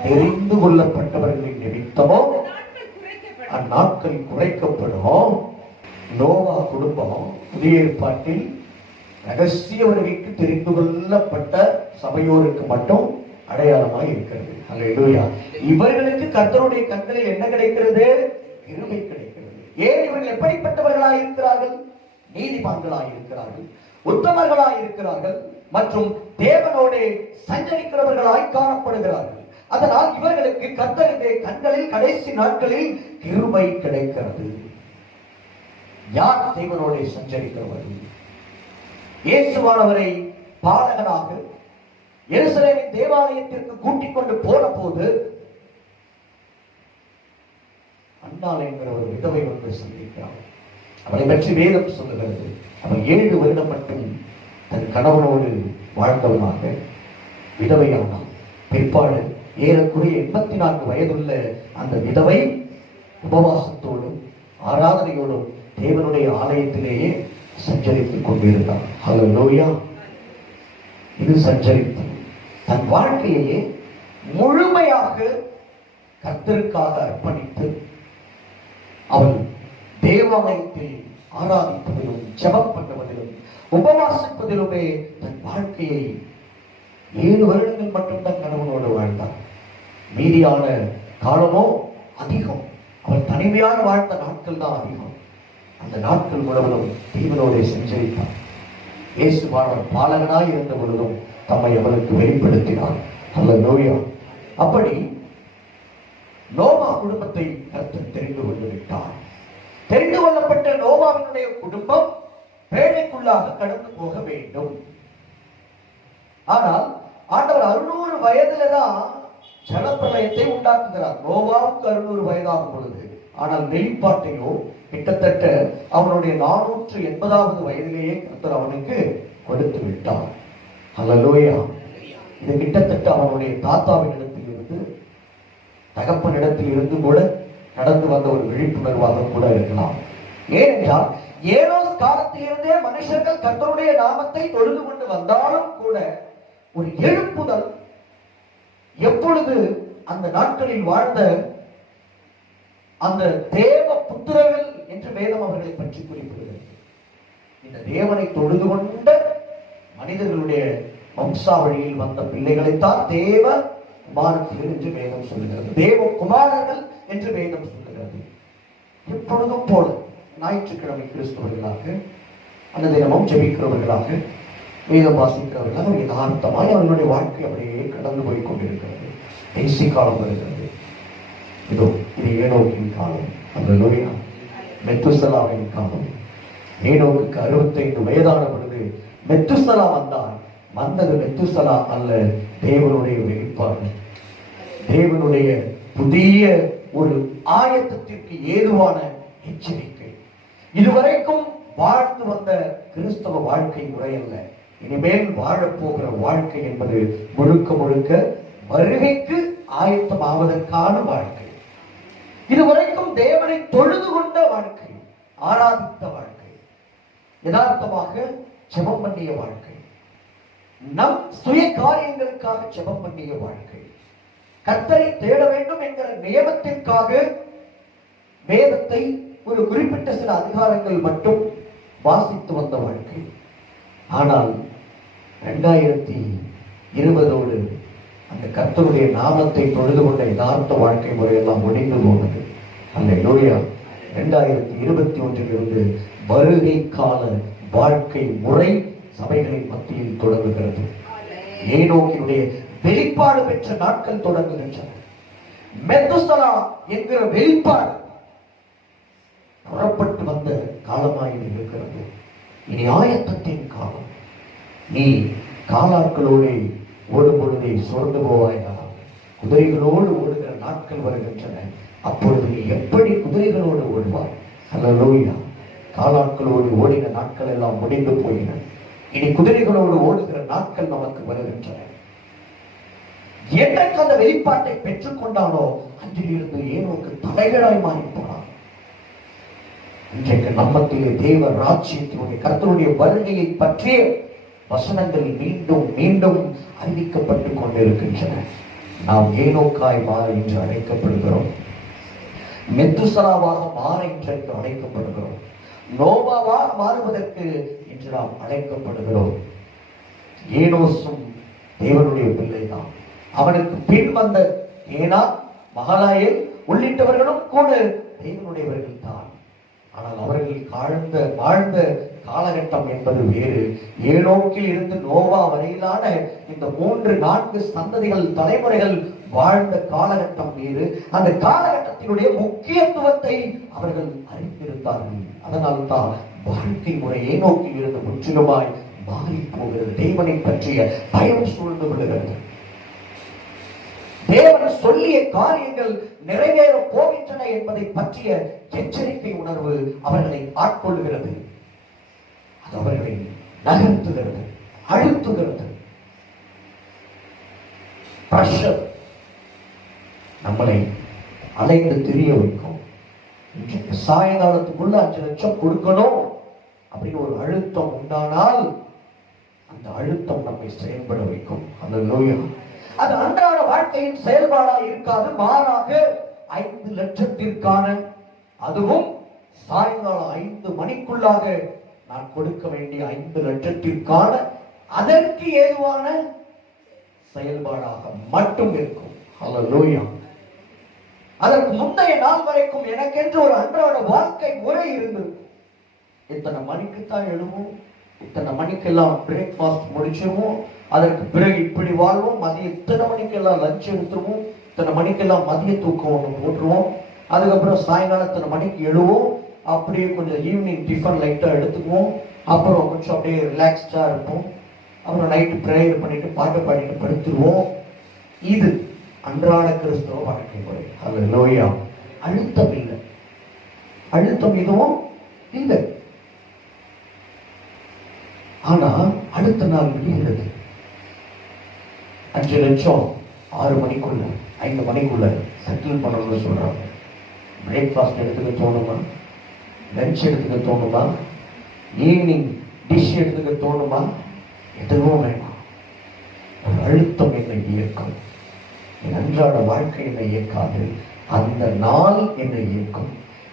தெரிந்து கொள்ளப்பட்டவர்களின் நிமித்தமோ அந்நாட்கள் குறைக்கப்படும். நோவா குடும்பம் புதிய ஏற்பாட்டில் ரகசிய வருகைக்கு தெரிந்து கொள்ளப்பட்ட சபையோருக்கு மட்டும் அடையாளமாய் இருக்கிறது. அல்லேலூயா. இவர்களுக்கு கர்த்தருடைய கண்களில் என்ன கிடைக்கிறது? கிருபை கிடைக்கிறது. ஏன் இவர்கள் எப்படிப்பட்டவர்களாய் இருக்கிறார்கள்? நீதிமான்களாய் இருக்கிறார்கள், உத்தமர்களாய் இருக்கிறார்கள் மற்றும் தேவனோடு சஞ்சரிக்கிறவர்களாய் காணப்படுகிறார்கள். அதனால் இவர்களுக்கு கர்த்தருடைய கண்களில் கடைசி நாட்களில் கிருபை கிடைக்கிறது. யார் தேவனோடு சஞ்சரிக்கிறவர்? இயேசுவானவரை பாலகனாக எருசலேமின் தேவாலயத்திற்கு கூட்டிக் கொண்டு போன போது அன்னாள் என்கிற ஒரு விதவை வந்து சந்திக்கிறார். அவளை பற்றி வேதம் சொல்லுகிறது, அவள் 7 வருடம் மட்டும் தன் கணவனோடு வாழ்ந்தவனாக விதவையானாள். பிற்பாடு ஏறக்குறைய 84 வயதுள்ள அந்த விதவை உபவாசத்தோடும் ஆராதனையோடும் தேவனுடைய ஆலயத்திலேயே சஞ்சரித்துக் கொண்டிருந்தார். ஹல்லேலூயா! இது சஞ்சரித்து தன் வாழ்க்கையே முழுமையாக கர்த்தருக்காக அர்ப்பணித்து அவள் தேவாலயத்தில் ஆராதிப்பதிலும் ஜெபம் பண்ணுவதிலும் உபவாசிப்பதிலுமே தன் வாழ்க்கையை 7 வருடங்கள் மட்டும் தன் கணவனோடு வாழ்ந்தார். மீதியான காலமோ அதிகம். அவள் தனிமையான வாழ்ந்த நாட்கள் தான் அதிகம். அந்த நாட்கள் முழுவதும் தேவனோடு சஞ்சரித்தார். இயேசுவானவர் பாலகனாய் இருந்த பொழுதும் தம்மை அவளுக்கு வெளிப்படுத்தினார். ஹல்லேலூயா! அப்படி நோவா குடும்பத்தை கர்த்தர் தெரிந்து கொண்டு விட்டார். தெரிந்து கொள்ளப்பட்ட நோவாவினுடைய குடும்பம் பேழைக்குள்ளாக கடந்து போக வேண்டும். ஆனால் ஆண்டவர் 600 வயதுல தான் ஜலப்பிரளயத்தை உண்டாக்குகிறார். நோவாவுக்கு 600 வயதாகும் பொழுது. ஆனால் வெளிப்பாட்டையோ கிட்டத்தட்ட அவனுடைய 480வது வயதிலேயே கர்த்தர் அவனுக்கு கொடுத்து விட்டார். ஹல்லேலூயா! இது கிட்டத்தட்ட அவனுடைய தாத்தாவின் இடத்தில் இருந்து தகப்பனிடத்தில் இருந்து கூட நடந்து வந்த ஒரு விழிப்புணர்வாக கூட இருக்கலாம். ஏனென்றால் ஏனோஸ் காலத்திலிருந்தே மனுஷர்கள் கர்த்தருடைய நாமத்தை தொழுது கொண்டு வந்தாலும் கூட ஒரு எழுப்புதல் எப்பொழுது அந்த நாட்களில் வாழ்ந்த அந்த தேவ புத்திரர்கள் என்று வேதம் அவர்களை பற்றி குறிப்பிடுகிறது. இந்த தேவனை தொழுது கொண்ட மனிதர்களுடைய வம்சாவழியில் வந்த பிள்ளைகளைத்தான் தேவ குமாரர்கள் என்று வேதம் சொல்லுகிறது. தேவ குமாரர்கள் என்று வேதம் சொல்லுகிறது. எப்பொழுதும் போல ஞாயிற்றுக்கிழமை கிறிஸ்தவர்களாக அந்த தினமும் ஜெபிக்கிறவர்களாக வேதம் வாசிக்கிறவர்களாக யதார்த்தமாய் அவர்களுடைய வாழ்க்கை அப்படியே கடந்து போய் கொண்டிருக்கிறது. கடைசி காலம் வருகிறது. இதோ இது ஏனோக்கின் காலம். ஹல்லேலூயா! மெத்துசலாவின் காலம். ஏனோக்குக்கு 65 வயதான பொழுது மெத்துசலா வந்தான். வந்தது மெத்துசலா அல்ல, தேவனுடைய வெளிப்பாடு, தேவனுடைய புதிய ஒரு ஆயத்தத்திற்கு ஏதுவான எச்சரிக்கை. இதுவரைக்கும் வாழ்ந்து வந்த கிறிஸ்தவ வாழ்க்கை முறையல்ல. இனிமேல் வாழப்போகிற வாழ்க்கை என்பது முழுக்க முழுக்க வருகைக்கு ஆயத்தமாவதற்கான வாழ்க்கை. இதுவரைக்கும் தேவனை தொழுது கொண்ட வாழ்க்கை, ஆராதித்த வாழ்க்கை, யதார்த்தமாக ஜெபம் பண்ணிய வாழ்க்கை, நம் சுய காரியங்களுக்காக ஜெபம் பண்ணிய வாழ்க்கை, கர்த்தரை தேட வேண்டும் என்கிற நியமத்திற்காக வேதத்தை ஒரு குறிப்பிட்ட சில அதிகாரங்கள் மட்டும் வாசித்து வந்த வாழ்க்கை. ஆனால் 2020 அந்த கர்த்தருடைய நாமத்தை தொழுது கொண்ட யதார்த்த வாழ்க்கை முறையெல்லாம் முடிந்து போனது. அல்லேலூயா! 2021 வருகை கால வாழ்க்கை முறை சபைகளின் மத்தியில் தொடங்குகிறது. ஏனோக்கினுடைய வெளிப்பாடு பெற்ற நாட்கள் தொடங்குகின்றன. மெத்துசலா என்கிற வெளிப்பாடு புறப்பட்டு வந்த காலமாக இருக்கிறது. இனி ஆயத்தத்தின் காலம். நீ காலாட்களோடு ஓடும் பொழுதே சோர்ந்து போவாயாக. குதிரைகளோடு ஓடுகிற நாட்கள் வருகின்றன. அப்பொழுது நீ எப்படி குதிரைகளோடு ஓடுவாய்? ஹல்லேலூயா! காலாட்களோடு ஓடின நாட்கள் எல்லாம் முடிந்து போயின. இனி குதிரைகளோடு ஓடுகிற நாட்கள் நமக்கு வருகின்றன. என்றைக்கு அந்த வெளிப்பாட்டை பெற்றுக் கொண்டானோ அன்றிலிருந்து ஏனோக்கு தலைகளாய் மாறி போனான். இன்றைக்கு நம்மத்திலே தேவ ராஜ்யத்தினுடைய கர்த்தருடைய வருகையை பற்றிய வசனங்கள் மீண்டும் மீண்டும் அறிவிக்கப்பட்டுக் கொண்டிருக்கின்றன. நாம் ஏனோக்காய் மாற என்று அழைக்கப்படுகிறோம். மெத்துசலாவாக மாற இன்றைக்கு அழைக்கப்படுகிறோம். நோவாவாக மாறுவதற்கு இன்று நாம் அழைக்கப்படுகிறோம். ஏனோசும் தேவனுடைய பிள்ளைதான். அவனுக்கு பின் வந்த ஏனா, மகலாயேல் உள்ளிட்டவர்களும் கூட தேவனுடையவர்கள் தான். ஆனால் அவர்கள் வாழ்ந்த காலகட்டம் என்பது வேறு. ஏனோக்கில் இருந்து நோவா வரையிலான இந்த 3-4 சந்ததிகள் தலைமுறைகள் வாழ்ந்த காலகட்டம் வேறு. அந்த காலகட்டத்தினுடைய முக்கியத்துவத்தை அவர்கள் அறிந்திருந்தார்கள். அதனால்தான் வாழ்க்கை முறையை நோக்கி இருந்து முற்றிலுமாய் மாறி போகிறது. தேவனை பற்றிய பயம் சூழ்ந்து விடுகிறது. தேவன் சொல்லிய காரியங்கள் நிறைவேற போகின்றன என்பதை பற்றிய எச்சரிக்கை உணர்வு அவர்களை ஆட்கொள்கிறது. அது அவர்களை நகர்த்துகிறது, அழுத்துகிறது. பிரஷர் நம்மளை அலைந்து தெரிய வைக்கும். இன்றைக்கு சாயங்காலத்துக்குள்ள 5 லட்சம் கொடுக்கணும் அப்படின்னு ஒரு அழுத்தம் உண்டானால் அந்த அழுத்தம் நம்மை செயல்பட வைக்கும். அல்லேலூயா. அது அன்றாட வாழ்க்கையின் செயல்பாடா இருக்காது. மாறாக 5 லட்சத்திற்கான, அதுவும் சாயங்காலம் 5 மணிக்குள்ளாக நான் கொடுக்க வேண்டிய 5 லட்சத்திற்கான அதற்கு ஏதுவான செயல்பாடாக மட்டும் இருக்கும். அல்லேலூயா. அதற்கு முந்தைய நாள் வரைக்கும் எனக்கென்று ஒரு அன்றாட வாழ்க்கை முறை இருந்தது. இத்தனை மணிக்கு தான் எழுவோம், இத்தனை மணிக்கெல்லாம் பிரேக்ஃபாஸ்ட் முடிச்சிருவோம், அதற்கு பிறகு இப்படி வாழ்வோம், மதியம் இத்தனை மணிக்கெல்லாம் லஞ்ச் எடுத்துருவோம், இத்தனை மணிக்கெல்லாம் மதிய தூக்கம் ஒன்று போட்டுருவோம், அதுக்கப்புறம் சாயங்காலம் இத்தனை மணிக்கு எழுவோம், அப்படியே கொஞ்சம் ஈவினிங் டிஃபன் லைட்டா எடுத்துக்குவோம், அப்புறம் கொஞ்சம் அப்படியே ரிலாக்ஸ்டா இருப்போம், அப்புறம் நைட்டு ப்ரேயர் பண்ணிட்டு பாட்டு பாடிட்டு படுத்துருவோம். இது அன்றாட கிறிஸ்தவ வாழ்க்கை முறை. அல்லேலூயா. அழுத்தம் இல்லை, அழுத்தம் எதுவும் இல்லை. ஆனா அடுத்த நாள் விடுகிறது. 5 லட்சம் 6 மணிக்குள்ள 5 மணிக்குள்ள செட்டில் பண்ணணும்னு சொல்றாங்க. பிரேக்ஃபாஸ்ட் எடுத்துக்க தோணுமா? லஞ்ச் எடுத்துக்க தோணுமா? ஈவினிங் டிஷ் எடுத்துக்க தோணுமா? எதுவும் வேண்டாம். ஒரு அழுத்தம் என்னை இயக்கும். என் அன்றாட வாழ்க்கை என்னை இயக்காது. அந்த நாள் என்னை இயக்கும்.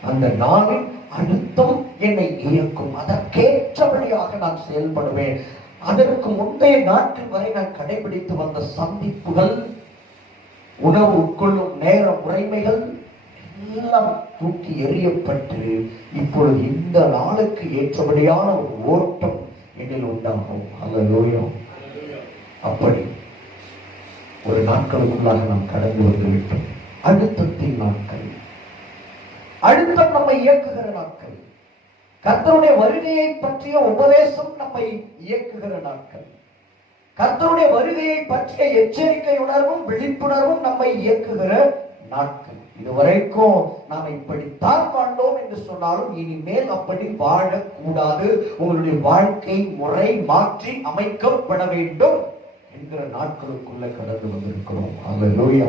அந்த நாளின் அழுத்தம் என்னை இயக்கும். அதற்கேற்றபடியாக நான் செயல்படுவேன். அதற்கு முந்தைய நாட்கள் வரை நான் கடைபிடித்து வந்த சந்திப்புகள், உணவு உட்கொள்ளும் நேர முறைமைகள் எல்லாம் தூக்கி எறியப்பட்டு இப்பொழுது இந்த நாளுக்கு ஏற்றபடியான ஒரு ஓட்டம் என்னில் உண்டாகும். அல்லேலூயா. அப்படி ஒரு நாட்களுக்குள்ளாக நாம் கடந்து வந்து விட்டோம். அழுத்தத்தின் நாட்கள், அழுத்தம் நம்மை இயக்குகிற நாட்கள், கர்த்தருடைய வருகையை பற்றிய உபதேசம் நம்மை இயக்குகிற நாட்கள், கர்த்தருடைய வருகையை பற்றிய எச்சரிக்கை உணர்வும் விழிப்புணர்வும் நம்மை இயக்குகிற நாட்கள். இதுவரைக்கும் நாம் இப்படித்தான் வாழ்ந்தோம் என்று சொன்னாலும் இனிமேல் அப்படி வாழக்கூடாது, உங்களுடைய வாழ்க்கை முறை மாற்றி அமைக்கப்பட வேண்டும் என்கிற நாட்களுக்குள்ள கடந்து வந்திருக்கிறோம். அல்லேலூயா.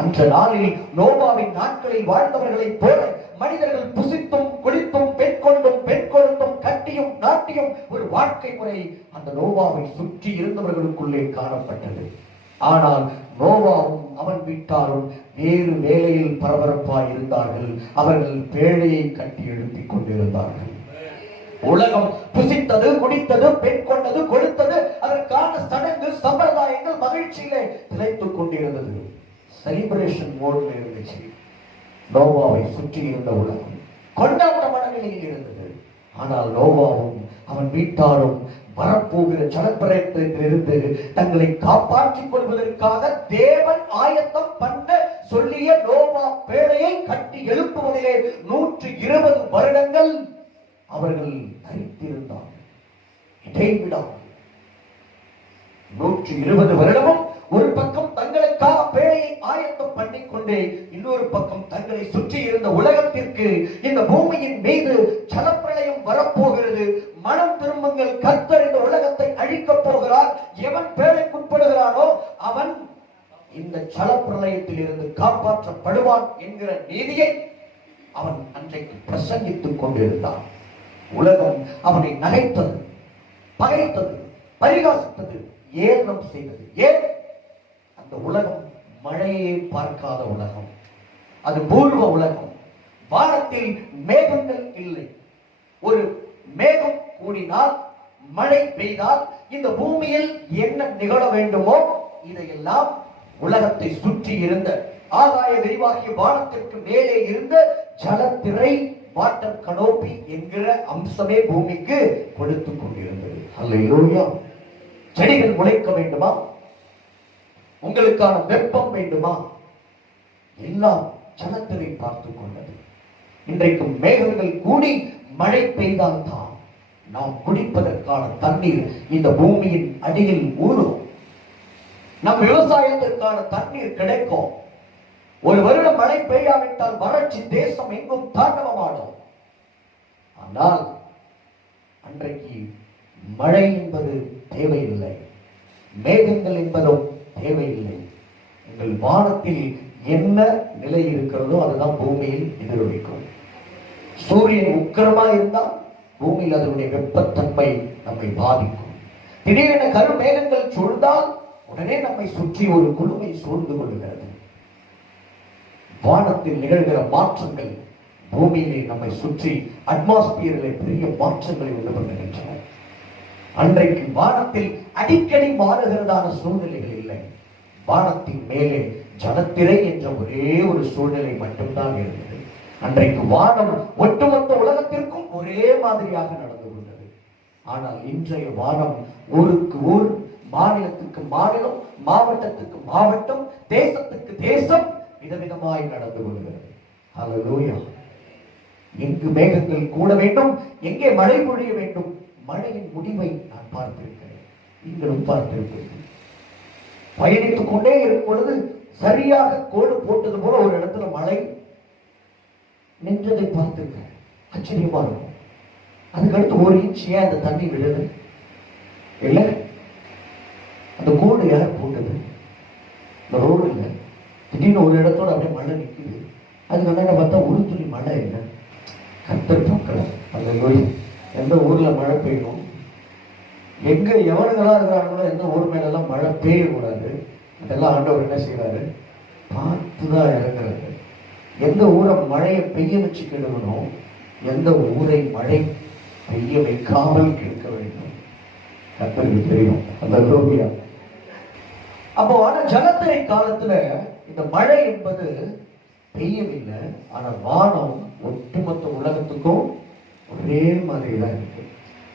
அந்த நாளில் நோவாவின் நாட்களில் வாழ்ந்தவர்களை போல மனிதர்கள் புசித்தும் குளித்தும் பெண் கொண்டும் பெண் கொழுந்தும் கட்டியும் நாட்டியும் ஒரு வாழ்க்கை முறை அந்த நோவாவை சுற்றி இருந்தவர்களுக்குள்ளே காணப்பட்டது. ஆனால் நோவாவும் அவன் வீட்டாரும் வேறு வேலையில் பரபரப்பாய் இருந்தார்கள். அவர்கள் பேழையை கட்டி எழுப்பிக் கொண்டிருந்தார்கள். உலகம் புசித்தது, குடித்தது, பெண் கொண்டது, கொடுத்தது, அதற்கான சடங்கு சம்பிரதாயங்கள் மகிழ்ச்சியிலே திளைத்துக் கொண்டிருந்தது. செலிப்ரேஷன் மோட்ல இருந்துச்சு. நோவாவை சுற்றி இருந்த உலகம் கொண்டாட்ட மனநிலையில் இருந்தது. ஆனால் நோவாவும் அவன் வீட்டாரும் வரப்போகிற ஜலப்பிரளயத்திலிருந்து தங்களை காப்பாற்றிக் கொள்வதற்காக தேவன் ஆயத்தம் பண்ண சொல்லிய நோவா பேழையை கட்டி எழுப்புவதிலே 120 வருடங்கள் அவர்கள் தரித்திருந்தார்கள். இடைவிடாமல் 120 வருடமும் ஒரு பக்கம் தங்களுக்காக பேழையை ஆயத்தம் பண்ணிக்கொண்டே இன்னொரு பக்கம் தங்களை சுற்றி இருந்த உலகத்திற்கு இந்த பூமியின் மீது ஜலப்பிரளயம் வரப்போகிறது, மனம் திரும்புங்கள், கர்த்தர் இந்த உலகத்தை அழிக்கப் போகிறார், எவன் பேழைக்குட்படுகிறானோ அவன் இந்த ஜலப்பிரளயத்தில் இருந்து காப்பாற்றப்படுவான் என்கிற நீதியை அவன் அன்றைக்கு பிரசங்கித்துக் கொண்டிருந்தான். உலகம் அவனை நகைத்தது, பகைத்தது, பரிகாசித்தது, ஏளனம் செய்தது. ஏன்? அந்த உலகம் மழையை பார்க்காத உலகம், அது பூர்வ உலகம். வானத்தில் மேகங்கள் இல்லை. ஒரு மேகம் கூடினால், மழை பெய்தால் இந்த பூமியில் என்ன நிகழ வேண்டுமோ இதையெல்லாம் உலகத்தை சுற்றி இருந்த ஆகாய விரிவாகிய வானத்திற்கு மேலே இருந்த ஜலத்திரை, வாட்டர் கனோப்பி என்கிற அம்சமே பூமிக்கு கொடுத்துக் கொண்டிருந்தது. அல்லேலூயா. செடிகள் முளைக்க வேண்டுமா? உங்களுக்கான வெப்பம் வேண்டுமா? எல்லாம் ஜலத்திரை பார்த்து கொண்டது. இன்றைக்கு மேகங்கள் கூடி மழை பெய்தால் தான் நாம் குடிப்பதற்கான தண்ணீர் இந்த பூமியின் அடியில் ஊறும். நம் விவசாயத்திற்கான தண்ணீர் கிடைக்கும். ஒரு வருடம் மழை பெய்யாவிட்டால் வறட்சி தேசம் எங்கும் தாண்டவமாடும். ஆனால் அன்றைக்கு மழை என்பது தேவையில்லை, மேகங்கள் என்பதும் தேவையில்லை. எங்கள் வானத்தில் என்ன நிலை இருக்கிறதோ அதுதான் பூமியில் எதிரொலிக்கும். சூரியன் உக்கிரமா இருந்தால் பூமியில் அதனுடைய வெப்பத்தன்மை நம்மை பாதிக்கும். திடீரென கருமேகங்கள் சூழ்ந்தால் உடனே நம்மை சுற்றி ஒரு குழுமை சூழ்ந்து கொள்கிறது. வானத்தில் நிகழ்கிற மாற்றங்கள் பூமியிலே நம்மை சுற்றி அட்மாஸ்பியரிலே பெரிய மாற்றங்களை உண்டு பண்ணுகின்றன. அன்றைக்கு வானத்தில் அடிக்கடி மாறுகிறதான சூழ்நிலைகள் இல்லை. வானத்தின் மேலே ஜலத்திரை என்ற ஒரே ஒரு சூழ்நிலை மட்டும்தான் இருந்தது. அன்றைக்கு வானம் ஒட்டுமொத்த உலகத்திற்கும் ஒரே மாதிரியாக நடந்து கொண்டது. ஆனால் இன்றைய வானம் ஊருக்கு ஊர், மாநிலத்துக்கு மாநிலம், மாவட்டத்துக்கு மாவட்டம், தேசத்துக்கு தேசம் விதவிதமாய் நடந்து கொள்கிறது. ஹல்லேலூயா. எங்கு மேகங்கள் கூட வேண்டும், எங்கே மழை பொழிய வேண்டும், மழையின் முடிவை நான் பார்த்திருக்கிறேன், நீங்களும் பார்த்திருக்கிறீர்கள். பயணித்துக் கொண்டே இருக்கும் பொழுது சரியாக கோடு போட்டது போல ஒரு இடத்துல மழை நின்றதை பார்த்திருக்கிறேன். ஆச்சரியமா இருக்கும். அதுக்கடுத்து ஒரு இன்ச் ஏன் அந்த தண்ணி விடுது இல்ல? அந்த கோடு யார் போட்டது? இந்த ரோடு இல்லை, திடீர்னு ஒரு இடத்தோட அப்படியே மழை நிற்குது. அதுக்கு என்ன பார்த்தா ஒரு துளி மழை இல்லை. கர்த்தர் பார்க்கலாம். அந்த எந்த ஊர்ல மழை பெய்யணும், எங்க எவனுங்களா இருக்கிறாங்களோ எந்த ஊர் மேலெல்லாம் மழை பெய்யக்கூடாது, அதெல்லாம் ஆண்டவர் என்ன செய்யறாரு? பார்த்துதான் இறங்குறாரு. எந்த ஊரை மழையை பெய்ய வச்சு கெடுக்கணும், எந்த ஊரை மழை பெய்ய வைக்காமல் கெடுக்க வேண்டும், கர்த்தருக்கு தெரியும். அந்த லோகியா. அப்போ ஆனா ஜலத்திரை காலத்துல இந்த மழை என்பது பெய்யவில்லை. ஆனா வானம் ஒட்டுமொத்த உலகத்துக்கும் ஒரே மாதிரி தான் இருக்கு.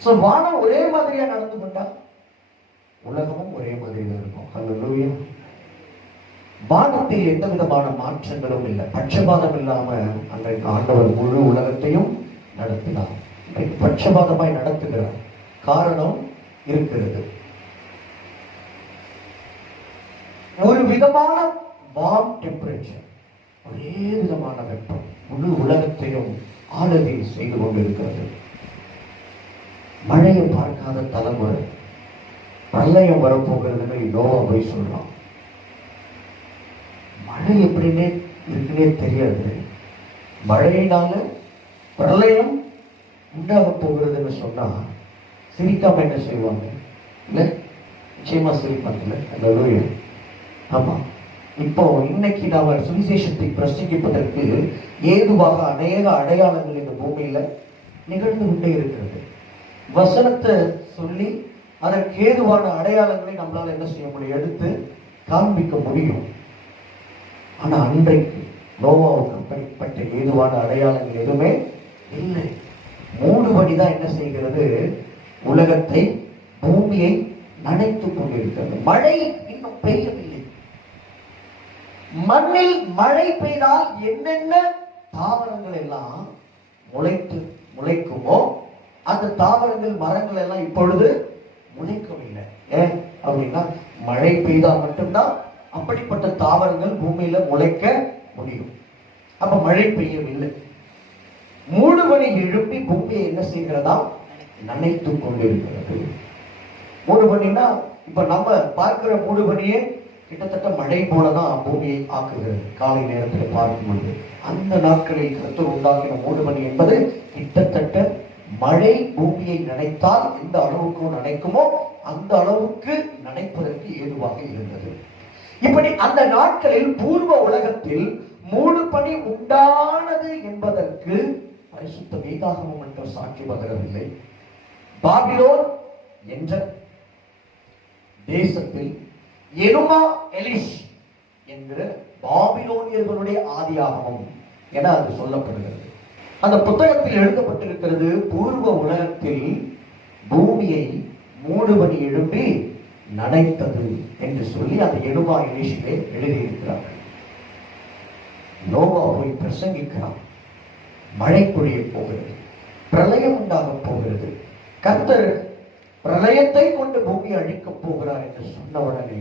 சோ வானம் ஒரே மாதிரியா நடந்து கொண்டா உலகமும் ஒரே மாதிரி தான் இருக்கும். ஹல்லேலூயா. வானத்தில் எந்த விதமான மாற்றங்களும் இல்லை, பட்சபாதம் இல்லாம அன்றைக்கு ஆண்டவர் முழு உலகத்தையும் நடத்தினார். இன்றைக்கு பட்சபாதமாய் நடத்துகிறார். காரணம் இருக்கிறது. ஒரு விதமான வார்ம் டெம்பரேச்சர், ஒரே விதமான வெப்பம் முழு உலகத்தையும் ஆளுகை செய்து கொண்டிருக்கிறது. மழையை பார்க்காத தலைமுறை பிரளயம் வரப்போகிறதுன்னு நோவா போய் சொல்றான். மழை எப்படின்னே இருக்குன்னே தெரியாது, மழையினால பிரளயம் உண்டாக போகிறதுன்னு சொன்னா சிரிக்காம என்ன செய்வாங்க? இல்ல, நிச்சயமா சிரிப்பாங்கல்ல. அந்த லோயா. ஆமா, இப்போ இன்னைக்கு நாம சுவிசேஷத்தை பிரசங்கிப்பதற்கு ஏதுவாக அநேக அடையாளங்கள் இந்த பூமியில நிகழ்ந்து கொண்டே இருக்கிறது. வசனத்தை சொல்லி அதற்கு ஏதுவான அடையாளங்களை நம்மளால என்ன செய்ய முடியும்? எடுத்து காண்பிக்க முடியும். ஆனா அன்றைக்கு நோவாவுக்கு அப்படிப்பட்ட ஏதுவான அடையாளங்கள் எதுவுமே இல்லை. மூடுபடிதான் என்ன செய்கிறது? உலகத்தை, பூமியை நனைத்துக் கொண்டிருக்கிறது. மழை இன்னும் பெய்யவில்லை. மண்ணில் மழை பெய்தால் என்னென்ன தாவரங்கள் எல்லாம் முளைக்குமோ அந்த தாவரங்கள், மரங்கள் எல்லாம் இப்பொழுது முளைக்கவில்லை. ஏன் அப்படின்னா மழை பெய்தால் மட்டும்தான் அப்படிப்பட்ட தாவரங்கள் பூமியில முளைக்க முடியும். அப்ப மழை பெய்யவில்லை. மூடுபனி எழுப்பி பூமியை என்ன செய்கிறதா? நனைத்துக் கொண்டிருக்கிறது. மூடுபனின்னா இப்ப நம்ம பார்க்கிற மூடுபனியே கிட்டத்தட்ட மழை போலதான் பூமியை ஆக்குகிறது. காலை நேரத்தில் பார்க்கும் பொழுது அந்த நாட்களில் கர்த்தர் உண்டாக்கின மூடுபனி என்பது கிட்டத்தட்ட மழை பூமியை நனைத்தால் எந்த அளவுக்கு நனைக்குமோ அந்த அளவுக்கு நனைப்பதற்கு ஏதுவாக இருந்தது. இப்படி அந்த நாட்களில் பூர்வ உலகத்தில் மூடுபனி உண்டானது என்பதற்கு பரிசுத்த வேதாகமம் என்ற சாட்சி பகரவில்லை. பாபிலோன் என்ற தேசத்தில் எனுமா எலிஷ் என்கிற பாபிலோனியர்களுடைய ஆதியாகமம் என அது சொல்லப்படுகிறது. அந்த புத்தகத்தில் எழுதப்பட்டிருக்கிறது, பூர்வ உலகத்தில் பூமியை மூடுபனி எழுப்பி நனைத்தது என்று சொல்லி அந்த எனுமா இனிஷிலே எழுதியிருக்கிறார்கள். நோவா போய் பிரசங்கிக்கிறான். மழை பொழிய போகிறது, பிரளயம் உண்டாக போகிறது, கர்த்தர் பிரளயத்தை கொண்டு பூமியை அழிக்கப் போகிறார் என்று சொன்னவுடனே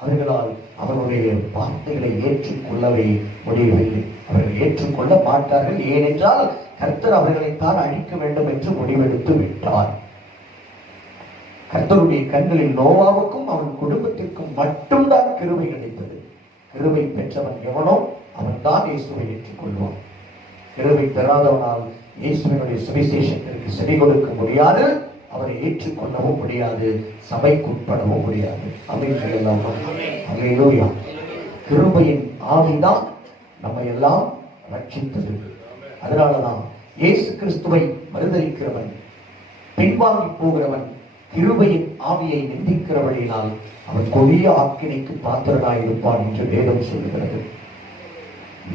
அவர்களால் அவருடைய வார்த்தைகளை ஏற்றுக்கொள்ளவே முடியவில்லை. அவர்கள் ஏற்றுக்கொள்ள மாட்டார்கள். ஏனென்றால் கர்த்தர் அவர்களைத்தான் அழிக்க வேண்டும் என்று முடிவெடுத்து விட்டார். கர்த்தருடைய கண்களில் நோவாவுக்கும் அவன் குடும்பத்திற்கும் மட்டும்தான் கிருபை கிடைத்தது. கிருபை பெற்றவன் எவனோ அவன் தான் இயேசுவை ஏற்றுக்கொள்வான். கிருபை பெறாதவனால் இயேசுவினுடைய சுவிசேஷத்திற்கு செவி கொடுக்க முடியாது, அவரை ஏற்றுக்கொள்ளவும் முடியாது, சபைக்குட்படவும் முடியாது. அல்லேலூயா. கிருபையின் ஆவிதான் நம்மை எல்லாம் ரட்சித்தது. அதனாலதான் இயேசு கிறிஸ்துவை மறுதலிக்கிறவன், பின்வாங்கி போகிறவன், கிருபையின் ஆவியை நிந்திக்கிறவழியினால் அவன் கொடிய ஆக்கினைக்கு பாத்திரனாயிருப்பான் என்று வேதம் சொல்லுகிறது.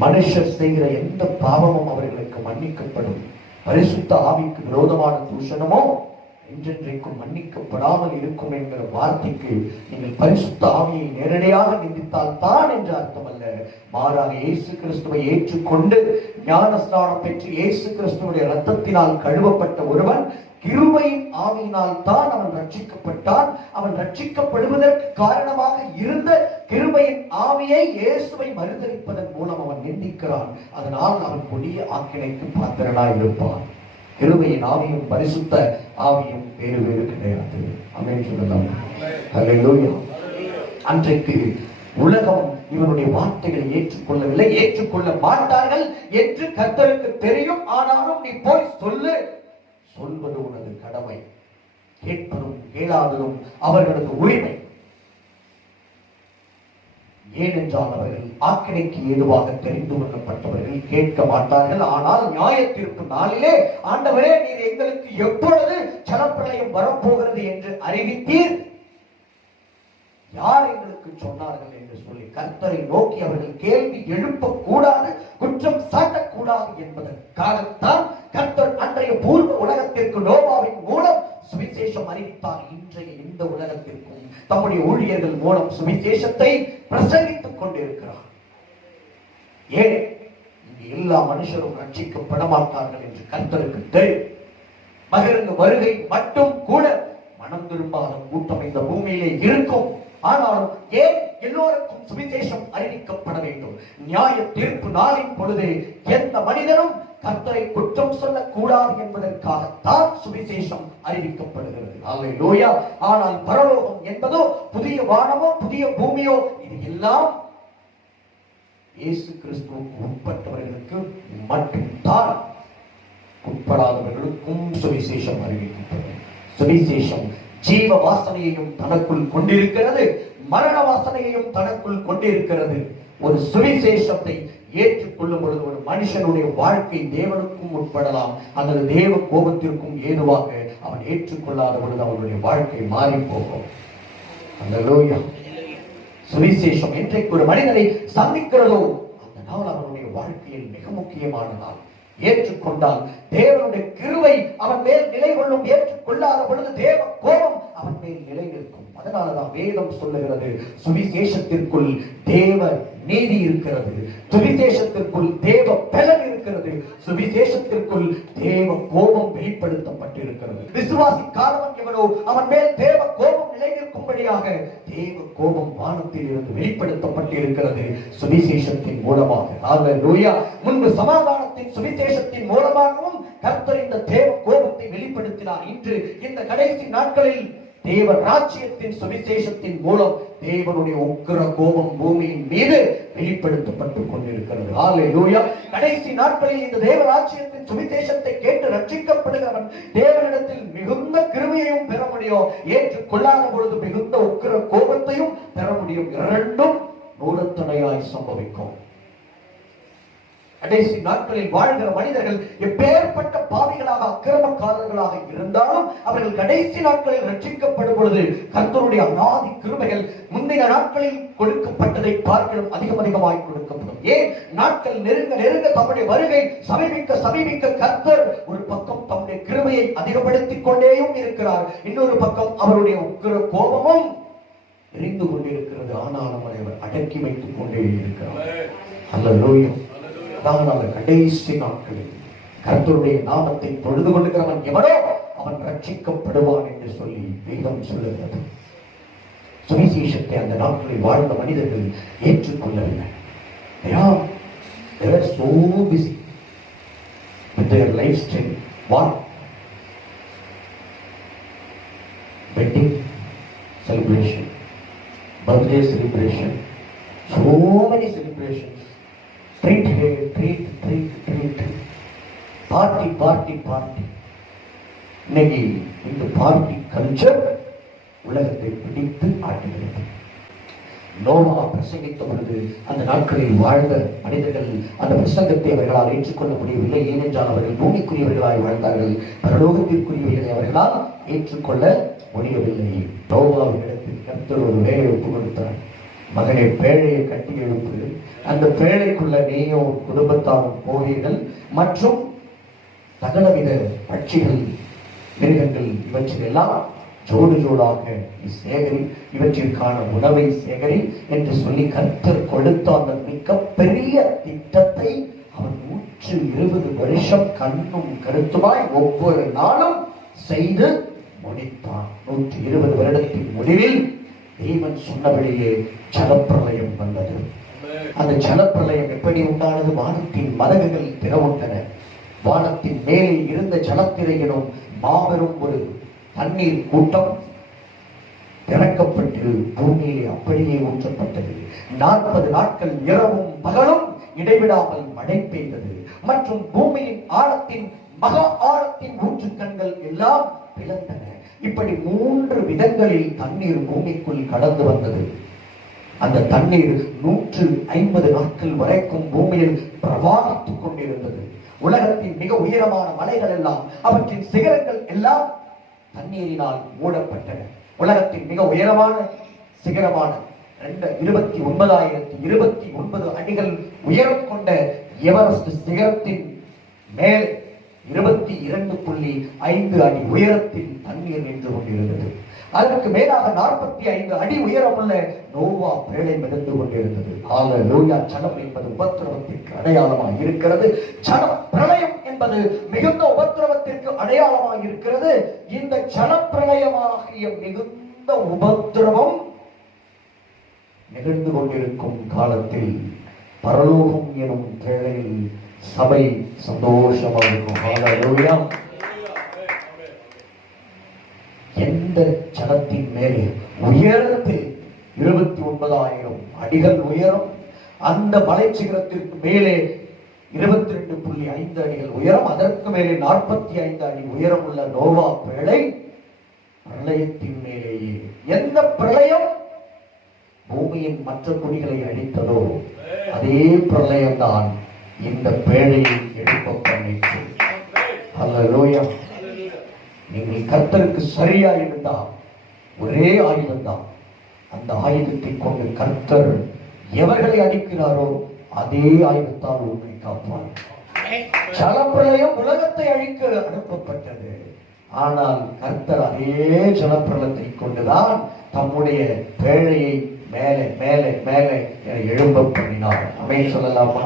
மனுஷர் செய்கிற எந்த பாவமும் அவர்களுக்கு மன்னிக்கப்படும். பரிசுத்த ஆவிக்கு விரோதமான தூஷணமோ என்றென்றைக்கும் மன்னிக்கப்படாமல் இருக்கும் என்கிற வார்த்தைக்கு நீங்கள் பரிசுத்த ஆவியை நேரடியாக நிந்தித்தால் தான் என்று அர்த்தம் அல்ல. மாறாக இயேசு கிறிஸ்துவை ஏற்றுக்கொண்டு ஞானஸ்நானம் பெற்று இயேசு கிறிஸ்துவுடைய இரத்தத்தினால் கழுவப்பட்ட ஒருவன் கிருபையின் ஆவியினால் தான் அவன் ரட்சிக்கப்பட்டான். அவன் ரட்சிக்கப்படுவதற்கு காரணமாக இருந்த கிருபையின் ஆவியை இயேசுவை மறுதலிப்பதன் மூலம் அவன் நிந்திக்கிறான். அதனால் அவன் கொடிய ஆக்கினைக்கு பாத்திரனாய் இருப்பான். கிருபையின் ஆவியும் பரிசுத்த ஆவியும் வேறு வேறு கிடையாது. ஆமென் சொல்லலாம். அல்லேலூயா. அன்றைக்கு உலகம் இவனுடைய வார்த்தைகளை ஏற்றுக்கொள்ளவில்லை, ஏற்றுக்கொள்ள மாட்டார்கள் என்று கர்த்தருக்கு தெரியும். ஆனாலும் நீ போய் சொல்லு, சொல்வது உனது கடமை, கேட்பதும் கேளாததும் அவர்களது உரிமை. ஏனென்றால் அவர்கள் ஆக்கினைக்கு ஏதுவாக தெரிந்து கொள்ளப்பட்டவர்கள், கேட்க மாட்டார்கள். ஆனால் நியாய தீர்ப்பு நாளிலே ஆண்டவரே நீர் எங்களுக்கு எப்பொழுது ஜலப்பிரளயம் வரப்போகிறது என்று அறிவித்தீர், யார் எங்களுக்கு சொன்னார்கள் என்று சொல்லி கர்த்தரை நோக்கி அவர்கள் கேள்வி எழுப்பக்கூடாது, குற்றம் சாட்டக்கூடாது என்பதற்காகத்தான் கர்த்தர் அன்றைய பூர்வ உலகத்திற்கு நோவாவின் மூலம் சுவிசேஷம் அறிவித்தார். இன்றைய இந்த உலகத்திற்கும் தம்முடைய ஊழியர்கள் மூலம் சுவிசேஷத்தை பிரசங்கித்துக் கொண்டிருக்கிறார். ஏன் இங்கு எல்லா மனுஷரும் ரட்சிக்கப்பட மாட்டார்கள் என்று கர்த்தருக்கு தெரியும். பகிரங்க வருகை மட்டும் கூட மனம் திரும்பாத கூட்டம் இந்த பூமியிலே இருக்கும். ஆனாலும் ஏன் எல்லோருக்கும் சுவிசேஷம் அறிவிக்கப்பட வேண்டும்? நியாய தீர்ப்பு நாளின் பொழுது எந்த மனிதனும் கர்த்தரை குற்றம் சொல்லக்கூடாது என்பதற்காகத்தான் சுவிசேஷம் அறிவிக்கப்படுகிறது. அல்லேலூயா. ஆனால் பரலோகம் என்பதோ புதிய வானமோ புதிய பூமியோ இது எல்லாம் இயேசு கிறிஸ்துவுக்கு உட்பட்டவர்களுக்கு மட்டும்தான். உட்படாதவர்களுக்கும் சுவிசேஷம் அறிவிக்கப்படும். சுவிசேஷம் ஜீவ வாசனையையும் தனக்குள் கொண்டிருக்கிறது, மரண வாசனையையும் தனக்குள் கொண்டிருக்கிறது. ஒரு சுவிசேஷத்தை ஏற்றுக்கொள்ளும் பொழுது ஒரு மனுஷனுடைய வாழ்க்கை தேவனுக்கும் உட்படலாம், அல்லது தேவ கோபத்திற்கும் ஏதுவாக அவன் ஏற்றுக்கொள்ளாத பொழுது அவனுடைய வாழ்க்கை மாறி போகும். அல்லேலூயா. சுவிசேஷம் என்றைக்கு ஒரு மனிதனை சந்திக்கிறதோ அந்த நாள் அவனுடைய வாழ்க்கையில் மிக முக்கியமான நாள். ஏற்றுக்கொண்டால் தேவனுடைய கிருபை அவன் மேல் நிலை கொள்ளும். ஏற்றுக்கொள்ளாத பொழுது தேவ கோபம் அவன் மேல் நிலை நிற்கும். அதனாலதான் வேதம் சொல்லுகிறது, சுவிசேஷத்திற்குள் தேவ நீதி இருக்கிறது, சுவிசேஷத்திற்குள் தேவ பலன் இருக்கிறது, சுவிசேஷத்திற்குள் தேவ கோபம் வெளிப்படுத்தப்பட்டிருக்கிறது. விசுவாசிக்காதவன் எவனோ அவன் மேல் தேவ கோபம் நிலை நிற்கும்படியாக தேவ கோபம் வானத்தில் இருந்து வெளிப்படுத்தப்பட்டிருக்கிறது சுவிசேஷத்தின் மூலமாக. அல்லேலூயா. முன்பு சமாதானத்தின் சுவிசேஷத்தின் மூலமாகவும் கர்த்தர் இந்த தேவ கோபத்தை வெளிப்படுத்தினார். இன்று இந்த கடைசி நாட்களில் தேவ ராஜ்யத்தின் சுவிசேஷத்தின் மூலம் தேவனுடைய உக்கிர கோபம் பூமியின் மீது வெளிப்படுத்தப்பட்டுக் கொண்டிருக்கிறது. அல்லேலூயா. கடைசி நாட்களில் இந்த தேவ ராஜ்யத்தின் சுவிசேஷத்தை கேட்டு ரட்சிக்கப்படுகிறவன் தேவனிடத்தில் மிகுந்த கிருபையையும் பெற முடியும், ஏற்றுக்கொள்ளாத பொழுது மிகுந்த உக்கிர கோபத்தையும் பெற முடியும். இரண்டும் நூறத்தனையாய் சம்பவிக்கும். கடைசி நாட்களில் வாழ்கிற மனிதர்கள் எப்பேற்பட்ட பாவிகளாக அக்கிரமக்காரர்களாக இருந்தாலும் அவர்கள் கடைசி நாட்களில் ரட்சிக்கப்படும் பொழுது கர்த்தருடைய அநாதி கிருபைகள் முந்தைய நாட்களில் கொடுக்கப்பட்டதை பார்க்கலாம் அதிகமாய் கொடுக்கப்படும். ஏன்? நாட்கள் நெருங்க நெருங்க தம்முடைய வருகை சமீபிக்க கர்த்தர் ஒரு பக்கம் தம்முடைய கிருபையை அதிகப்படுத்திக் கொண்டேயும் இருக்கிறார், இன்னொரு பக்கம் அவருடைய உக்கிர கோபமும் எரிந்து கொண்டிருக்கிறது. ஆனாலும் அதை அவர் அடக்கி வைத்துக் கொண்டே இருக்கிறார். அல்லேலூயா. தான் அந்த கடைசி நாட்களில் கர்த்தருடைய நாமத்தை தொழுது கொள்ளுகிறவன் எவனோ அவன் ரட்சிக்கப்படுவான் என்று சொல்லி வேதம் சொல்லுகிறது. சுவிசேஷத்தை அந்த நாட்களில் வாழ்ந்த மனிதர்கள் ஏற்றுக்கொள்ளவில்லை. They were so busy with their lifestyle. What? Wedding celebration, birthday celebration, so many celebrations. Treat here, treat. Party. இன்னைக்கு இந்த பார்ட்டி கல்ச்சர் உலகத்தை பிடித்து ஆட்டுகிறது. நோவா பிரசங்கித்த பொழுது அந்த நாட்களில் வாழ்ந்த மனிதர்கள் அந்த பிரசங்கத்தை அவர்களால் ஏற்றுக்கொள்ள முடியவில்லை. ஏனென்றால் அவர்கள் பூமிக்குரியவர்களாய் வாழ்ந்தார்கள். பரலோகத்திற்குரியவர்களை அவர்களால் ஏற்றுக்கொள்ள முடியவில்லை. நோவாவிடத்தில் கர்த்தர் ஒரு வேலை ஒப்புக் கொடுத்தார். மகனை பேழையை கட்டி எழுப்பு, அந்த பேழைக்குள்ள நீயும் குடும்பத்தாரும் போவீர்கள், மற்றும் சகலவித பட்சிகள், மிருகங்கள் இவற்றிலெல்லாம் ஜோடாக சேகரி, இவற்றிற்கான உணவை சேகரி என்று சொல்லி கர்த்தர் கொடுத்த அந்த மிக பெரிய திட்டத்தை அவன் 120 வருஷம் கண்ணும் கருத்துமாய் ஒவ்வொரு நாளும் செய்து முடித்தான். 120 வருடத்தின் முடிவில் தேவன் சொன்னபடியே ஜலப்பிரளயம் வந்தது. அந்த ஜலப்பிரளயம் எப்படி உண்டானது? வானத்தின் மதகுகள் திறவுண்டன. வானத்தின் மேலே இருந்த ஜலத்திரையினும் மாபெரும் ஒரு தண்ணீர் கூட்டம் திறக்கப்பட்டு பூமியிலே அப்படியே ஊற்றப்பட்டது. 40 நாட்கள் இரவும் பகலும் இடைவிடாமல் மழை பெய்தது. மற்றும் பூமியின் ஆழத்தின் மகா ஆழத்தின் ஊற்றுக்கண்கள் எல்லாம் பிளந்தன. இப்படி 3 விதங்களில் தண்ணீர் பூமிக்குள் கடந்து வந்தது. அந்த தண்ணீர் 150 நாட்கள் வரைக்கும் பூமியில் பிரவாகித்துக் கொண்டிருந்தது. உலகத்தின் மிக உயரமான மலைகள் எல்லாம், அவற்றின் சிகரங்கள் எல்லாம் தண்ணீரினால் மூடப்பட்டன. உலகத்தின் மிக உயரமான சிகரமான 29,029 அடிகள் உயரம் கொண்ட எவரெஸ்ட் சிகரத்தின் மேல் 22.5 அடி உயரத்தில் தண்ணீர் நின்று கொண்டிருந்தது. அதற்கு மேலாக 45 அடி உயரமுள்ள நோவா பேழை மிதந்து கொண்டிருந்தது. அல்லேலூயா. ஜலம் என்பது உபத்திரவத்திற்கு அடையாளமாக இருக்கிறது. ஜலம் பிரளயம் என்பது மிகுந்த உபத்திரவத்திற்கு அடையாளமாக இருக்கிறது. இந்த ஜலப்பிரளயமாகிய மிகுந்த உபத்திரவம் நிகழ்ந்து கொண்டிருக்கும் காலத்தில் பரலோகம் எனும் பேழையில் சபை சந்தோஷமாக இருக்கும். அல்லேலூயா. எந்த ஜலத்தின் மேலே உயரத்தில் 29,000 அடிகள் உயரம், அந்த மலை சிகரத்திற்கு மேலே 22.5 அடிகள் உயரம், அதற்கு மேலே 45 அடி உயரம் உள்ள நோவா பேழை பிரளயத்தின் மேலேயே. எந்த பிரளயம் பூமியின் மற்ற குடிகளை அழித்ததோ அதே பிரளயம் தான் இந்த பேழையை எழுப்ப பண்ணிற்று. அல்லேலூயா. நீங்கள் கர்த்தருக்கு சரியா இருந்தா ஒரே ஆயுதம் தான். அந்த ஆயுதத்தை கொண்டு கர்த்தர் எவர்களை அழிக்கிறாரோ அதே ஆயுதத்தால் உண்மை காப்பார். ஜலப்பிரளயம் உலகத்தை அழிக்க அனுப்பப்பட்டது. ஆனால் கர்த்தர் அதே ஜலப்பிரளயத்தை கொண்டுதான் தம்முடைய பேழையை மேலே மேலே மேலே எழும்ப பண்ணினார். ஆமென் சொல்லலாமா?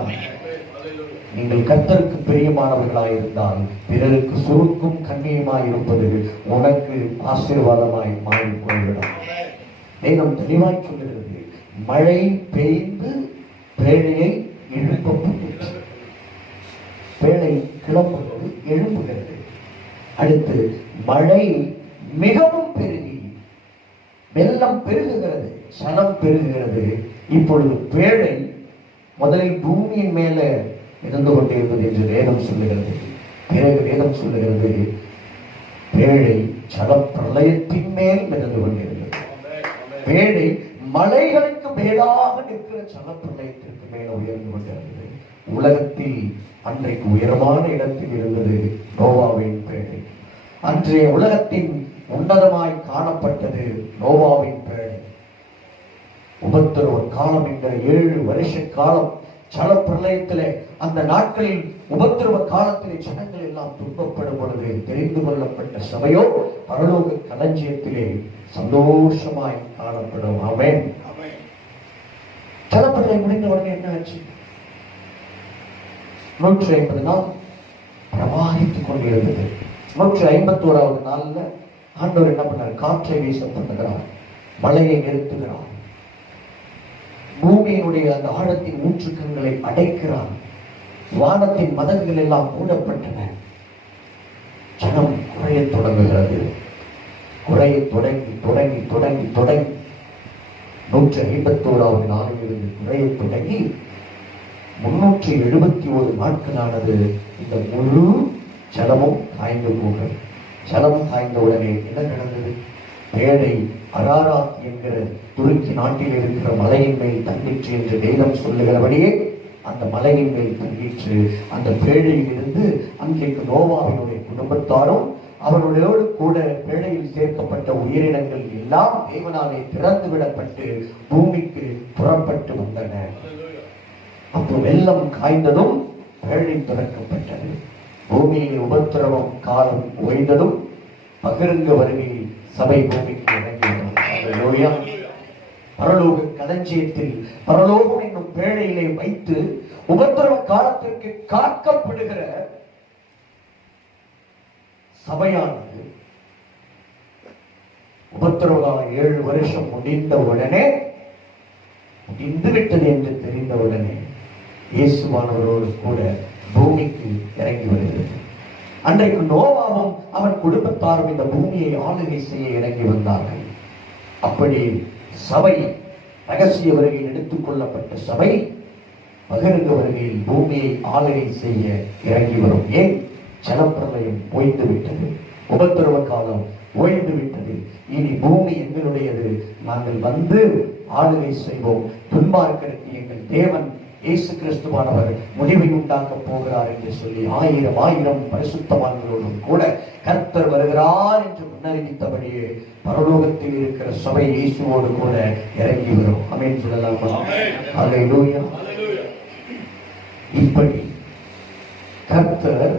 நீங்கள் கர்த்தருக்கு பிரியமானவர்களாய் இருந்தால் பிறருக்கு சுருக்கும் கண்ணியமாய் இருப்பது உனக்கு ஆசீர்வாதமாய் மாறி போய்விடும். வேதம் தெளிவாய் சொல்லுகிறது, மழை பெய்து பேழையை எழுப்பப்பட்டது. பேழை கிளம்புகிறது, எழும்புகிறது. அடுத்து மழை மிகவும் பெருகி வெள்ளம் பெருகுகிறது, சனம் பெருகுகிறது. இப்பொழுது பேழை முதலில் பூமியின் மேல இருந்து கொண்டிருப்பது என்று வேதம் சொல்லுகிறது. பிறகு வேதம் சொல்லுகிறது பேழை ஜலப்பிரளயத்தின் மேல் மிதந்து கொண்டிருந்தது. பேழை மலைகளுக்கு மேலாக நிற்கிற ஜலப்பிரளயத்திற்கு மேல உயர்ந்து கொண்டிருந்தது. உலகத்தில் அன்றைக்கு உயரமான இடத்தில் இருந்தது நோவாவின் பேழை. அன்றைய உலகத்தின் உன்னதமாய் காணப்பட்டது நோவாவின் பேழை. உபத்திரவ காலம் என்கிற 7 வருஷ காலம் ஜல பிரளயத்திலே அந்த நாட்களில் உபத்திரவ காலத்திலே ஜனங்கள் எல்லாம் துன்பப்படும் பொழுது தெரிந்து கொள்ளப்பட்ட சபையோ பரலோக களஞ்சியத்திலே சந்தோஷமாய் காணப்படும். ஆமென். ஜல பிரளயம் முடிந்த உடனே என்ன ஆச்சு? 150 நாள் பிரவாகித்துக் கொண்டிருந்தது. 151வது நாள்ல ஆண்டவர் என்ன பண்ணார்? காற்றை வீச பண்ணுகிறார், மழையை நிறுத்துகிறார், பூமியினுடைய அந்த ஆழத்தின் ஊற்றுக்கங்களை அடைக்கிறார், வானத்தின் மதகுகள் எல்லாம் மூடப்பட்டன. ஜனம் குறைய தொடங்குகிறது. குறைய தொடங்கி தொடங்கி தொடங்கி தொடங்கி 151வது நாளிலிருந்து குறைய தொடங்கி 371 நாட்களானது இந்த முழு ஜலமும் காய்ந்து போகிறது. ஜலம் காய்ந்த உடனே என்ன நடந்தது? பேழை அராராத் என்கிற துருக்கி நாட்டில் இருக்கிற மலையின் மேல் தங்கிற்று என்று வேதம் சொல்லுகிறபடியே அந்த மலையின் மேல் தங்கிற்று. அந்த பேழையில் இருந்து அன்றைக்கு நோவாவினுடைய குடும்பத்தாரும் அவர்களோடு கூட பேழையில் சேர்க்கப்பட்ட உயிரினங்கள் எல்லாம் தேவனாலே திறந்து விடப்பட்டு பூமிக்கு புறப்பட்டு வந்தன. அப்போ வெள்ளம் காய்ந்ததும் பேழை திறக்கப்பட்டது. பூமியில் உபத்திரவம் காலம் ஓய்ந்ததும் பகிரங்க வருகையில் சபை பூமிக்கு இறங்கியது. பரலோக களஞ்சியத்தில் பரலோகம் என்னும் பேழையிலே வைத்து உபத்திரவ காலத்திற்கு காக்கப்படுகிற சபையானது உபத்திரவ காலம் 7 வருஷம் முடிந்த உடனே, முடிந்து விட்டது என்று தெரிந்த உடனே இயேசுவானவரோடு கூட பூமிக்கு இறங்கி வருகிறது. அன்றைக்கு நோவாவும் அவன் குடும்பத்தாரும் இந்த பூமியை ஆளுகை செய்ய இறங்கி வந்தார்கள். அப்படி சபை ரகசிய வருகையில் எடுத்துக் கொள்ளப்பட்ட சபை பகிரங்க வருகையில் பூமியை ஆளுகை செய்ய இறங்கி வரும். ஏன்? ஜலப்பிரளயம் ஓய்ந்து விட்டது, உபத்திரவ காலம் ஓய்ந்து விட்டது. இனி பூமி எங்களுடையது, நாங்கள் வந்து ஆளுகை செய்வோம். துன்மார்க்கருக்கு எங்கள் தேவன் இயேசு கிறிஸ்துவானவர் முடிவை உண்டாக்க போகிறார் என்று சொல்லி 1000 பரிசுத்தவான்களோடும் கூட கர்த்தர் வருகிறார் என்று முன்னறிவித்தபடியே பரலோகத்தில் இருக்கிற சபை இயேசுவோடு கூட இறங்கி வரும். ஆமென் சொல்லலாமா? ஹல்லேலூயா. இப்படி கர்த்தர்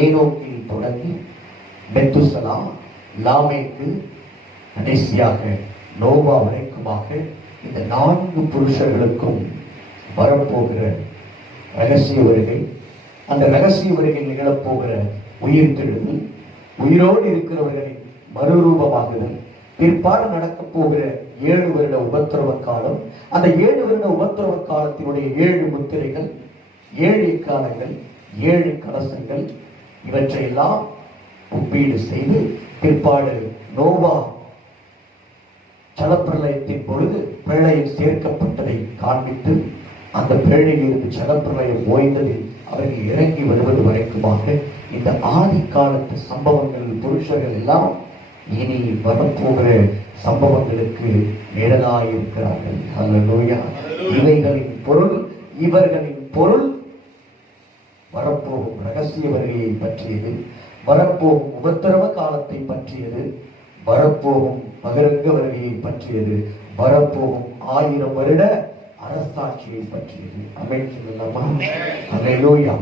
ஏனோக்கில் தொடங்கி மெத்துசலா, லாமேக்கு, கடைசியாக நோவா வரைக்குமாக இந்த 4 புருஷர்களுக்கும் வரப்போகிற ரகசிய வருகை, அந்த ரகசிய வருகையில் நிகழப்போகிற உயிர்த்தெழுதல், உயிரோடு இருக்கிறவர்களின் மறுரூபமாகுதல், பிற்பாடு நடக்கப் போகிற 7 வருட உபத்திரவ காலம், அந்த 7 வருட உபத்திரவ காலத்தினுடைய 7 முத்திரைகள், 7 இக்காலங்கள், 7 கலசங்கள், இவற்றையெல்லாம் ஒப்பீடு செய்து பிற்பாடு நோவா ஜலப்பிரளயத்தின் பொழுது பேழையில் சேர்க்கப்பட்டதை காண்பித்து அந்த பேழையில் இருந்து ஜலப்பிரளயம் ஓய்ந்ததில் அவர்கள் இறங்கி வருவது வரைக்குமாக இந்த ஆதி காலத்து சம்பவங்கள், புருஷர்கள் எல்லாம் இனி வரப்போகிற சம்பவங்களுக்கு நிழலாயிருக்கிறார்கள். ஹல்லேலூயா. இவைகளின் பொருள், இவர்களின் பொருள் வரப்போகும் ரகசிய வருகையை பற்றியது, வரப்போகும் உபத்திரவ காலத்தை பற்றியது, வரப்போகும் பகிரங்க வருகையை பற்றியது, வரப்போகும் 1000 வருட அரசாட்சியை பற்றியது. ஆமென் சொல்லலாமா? ஹல்லேலூயா.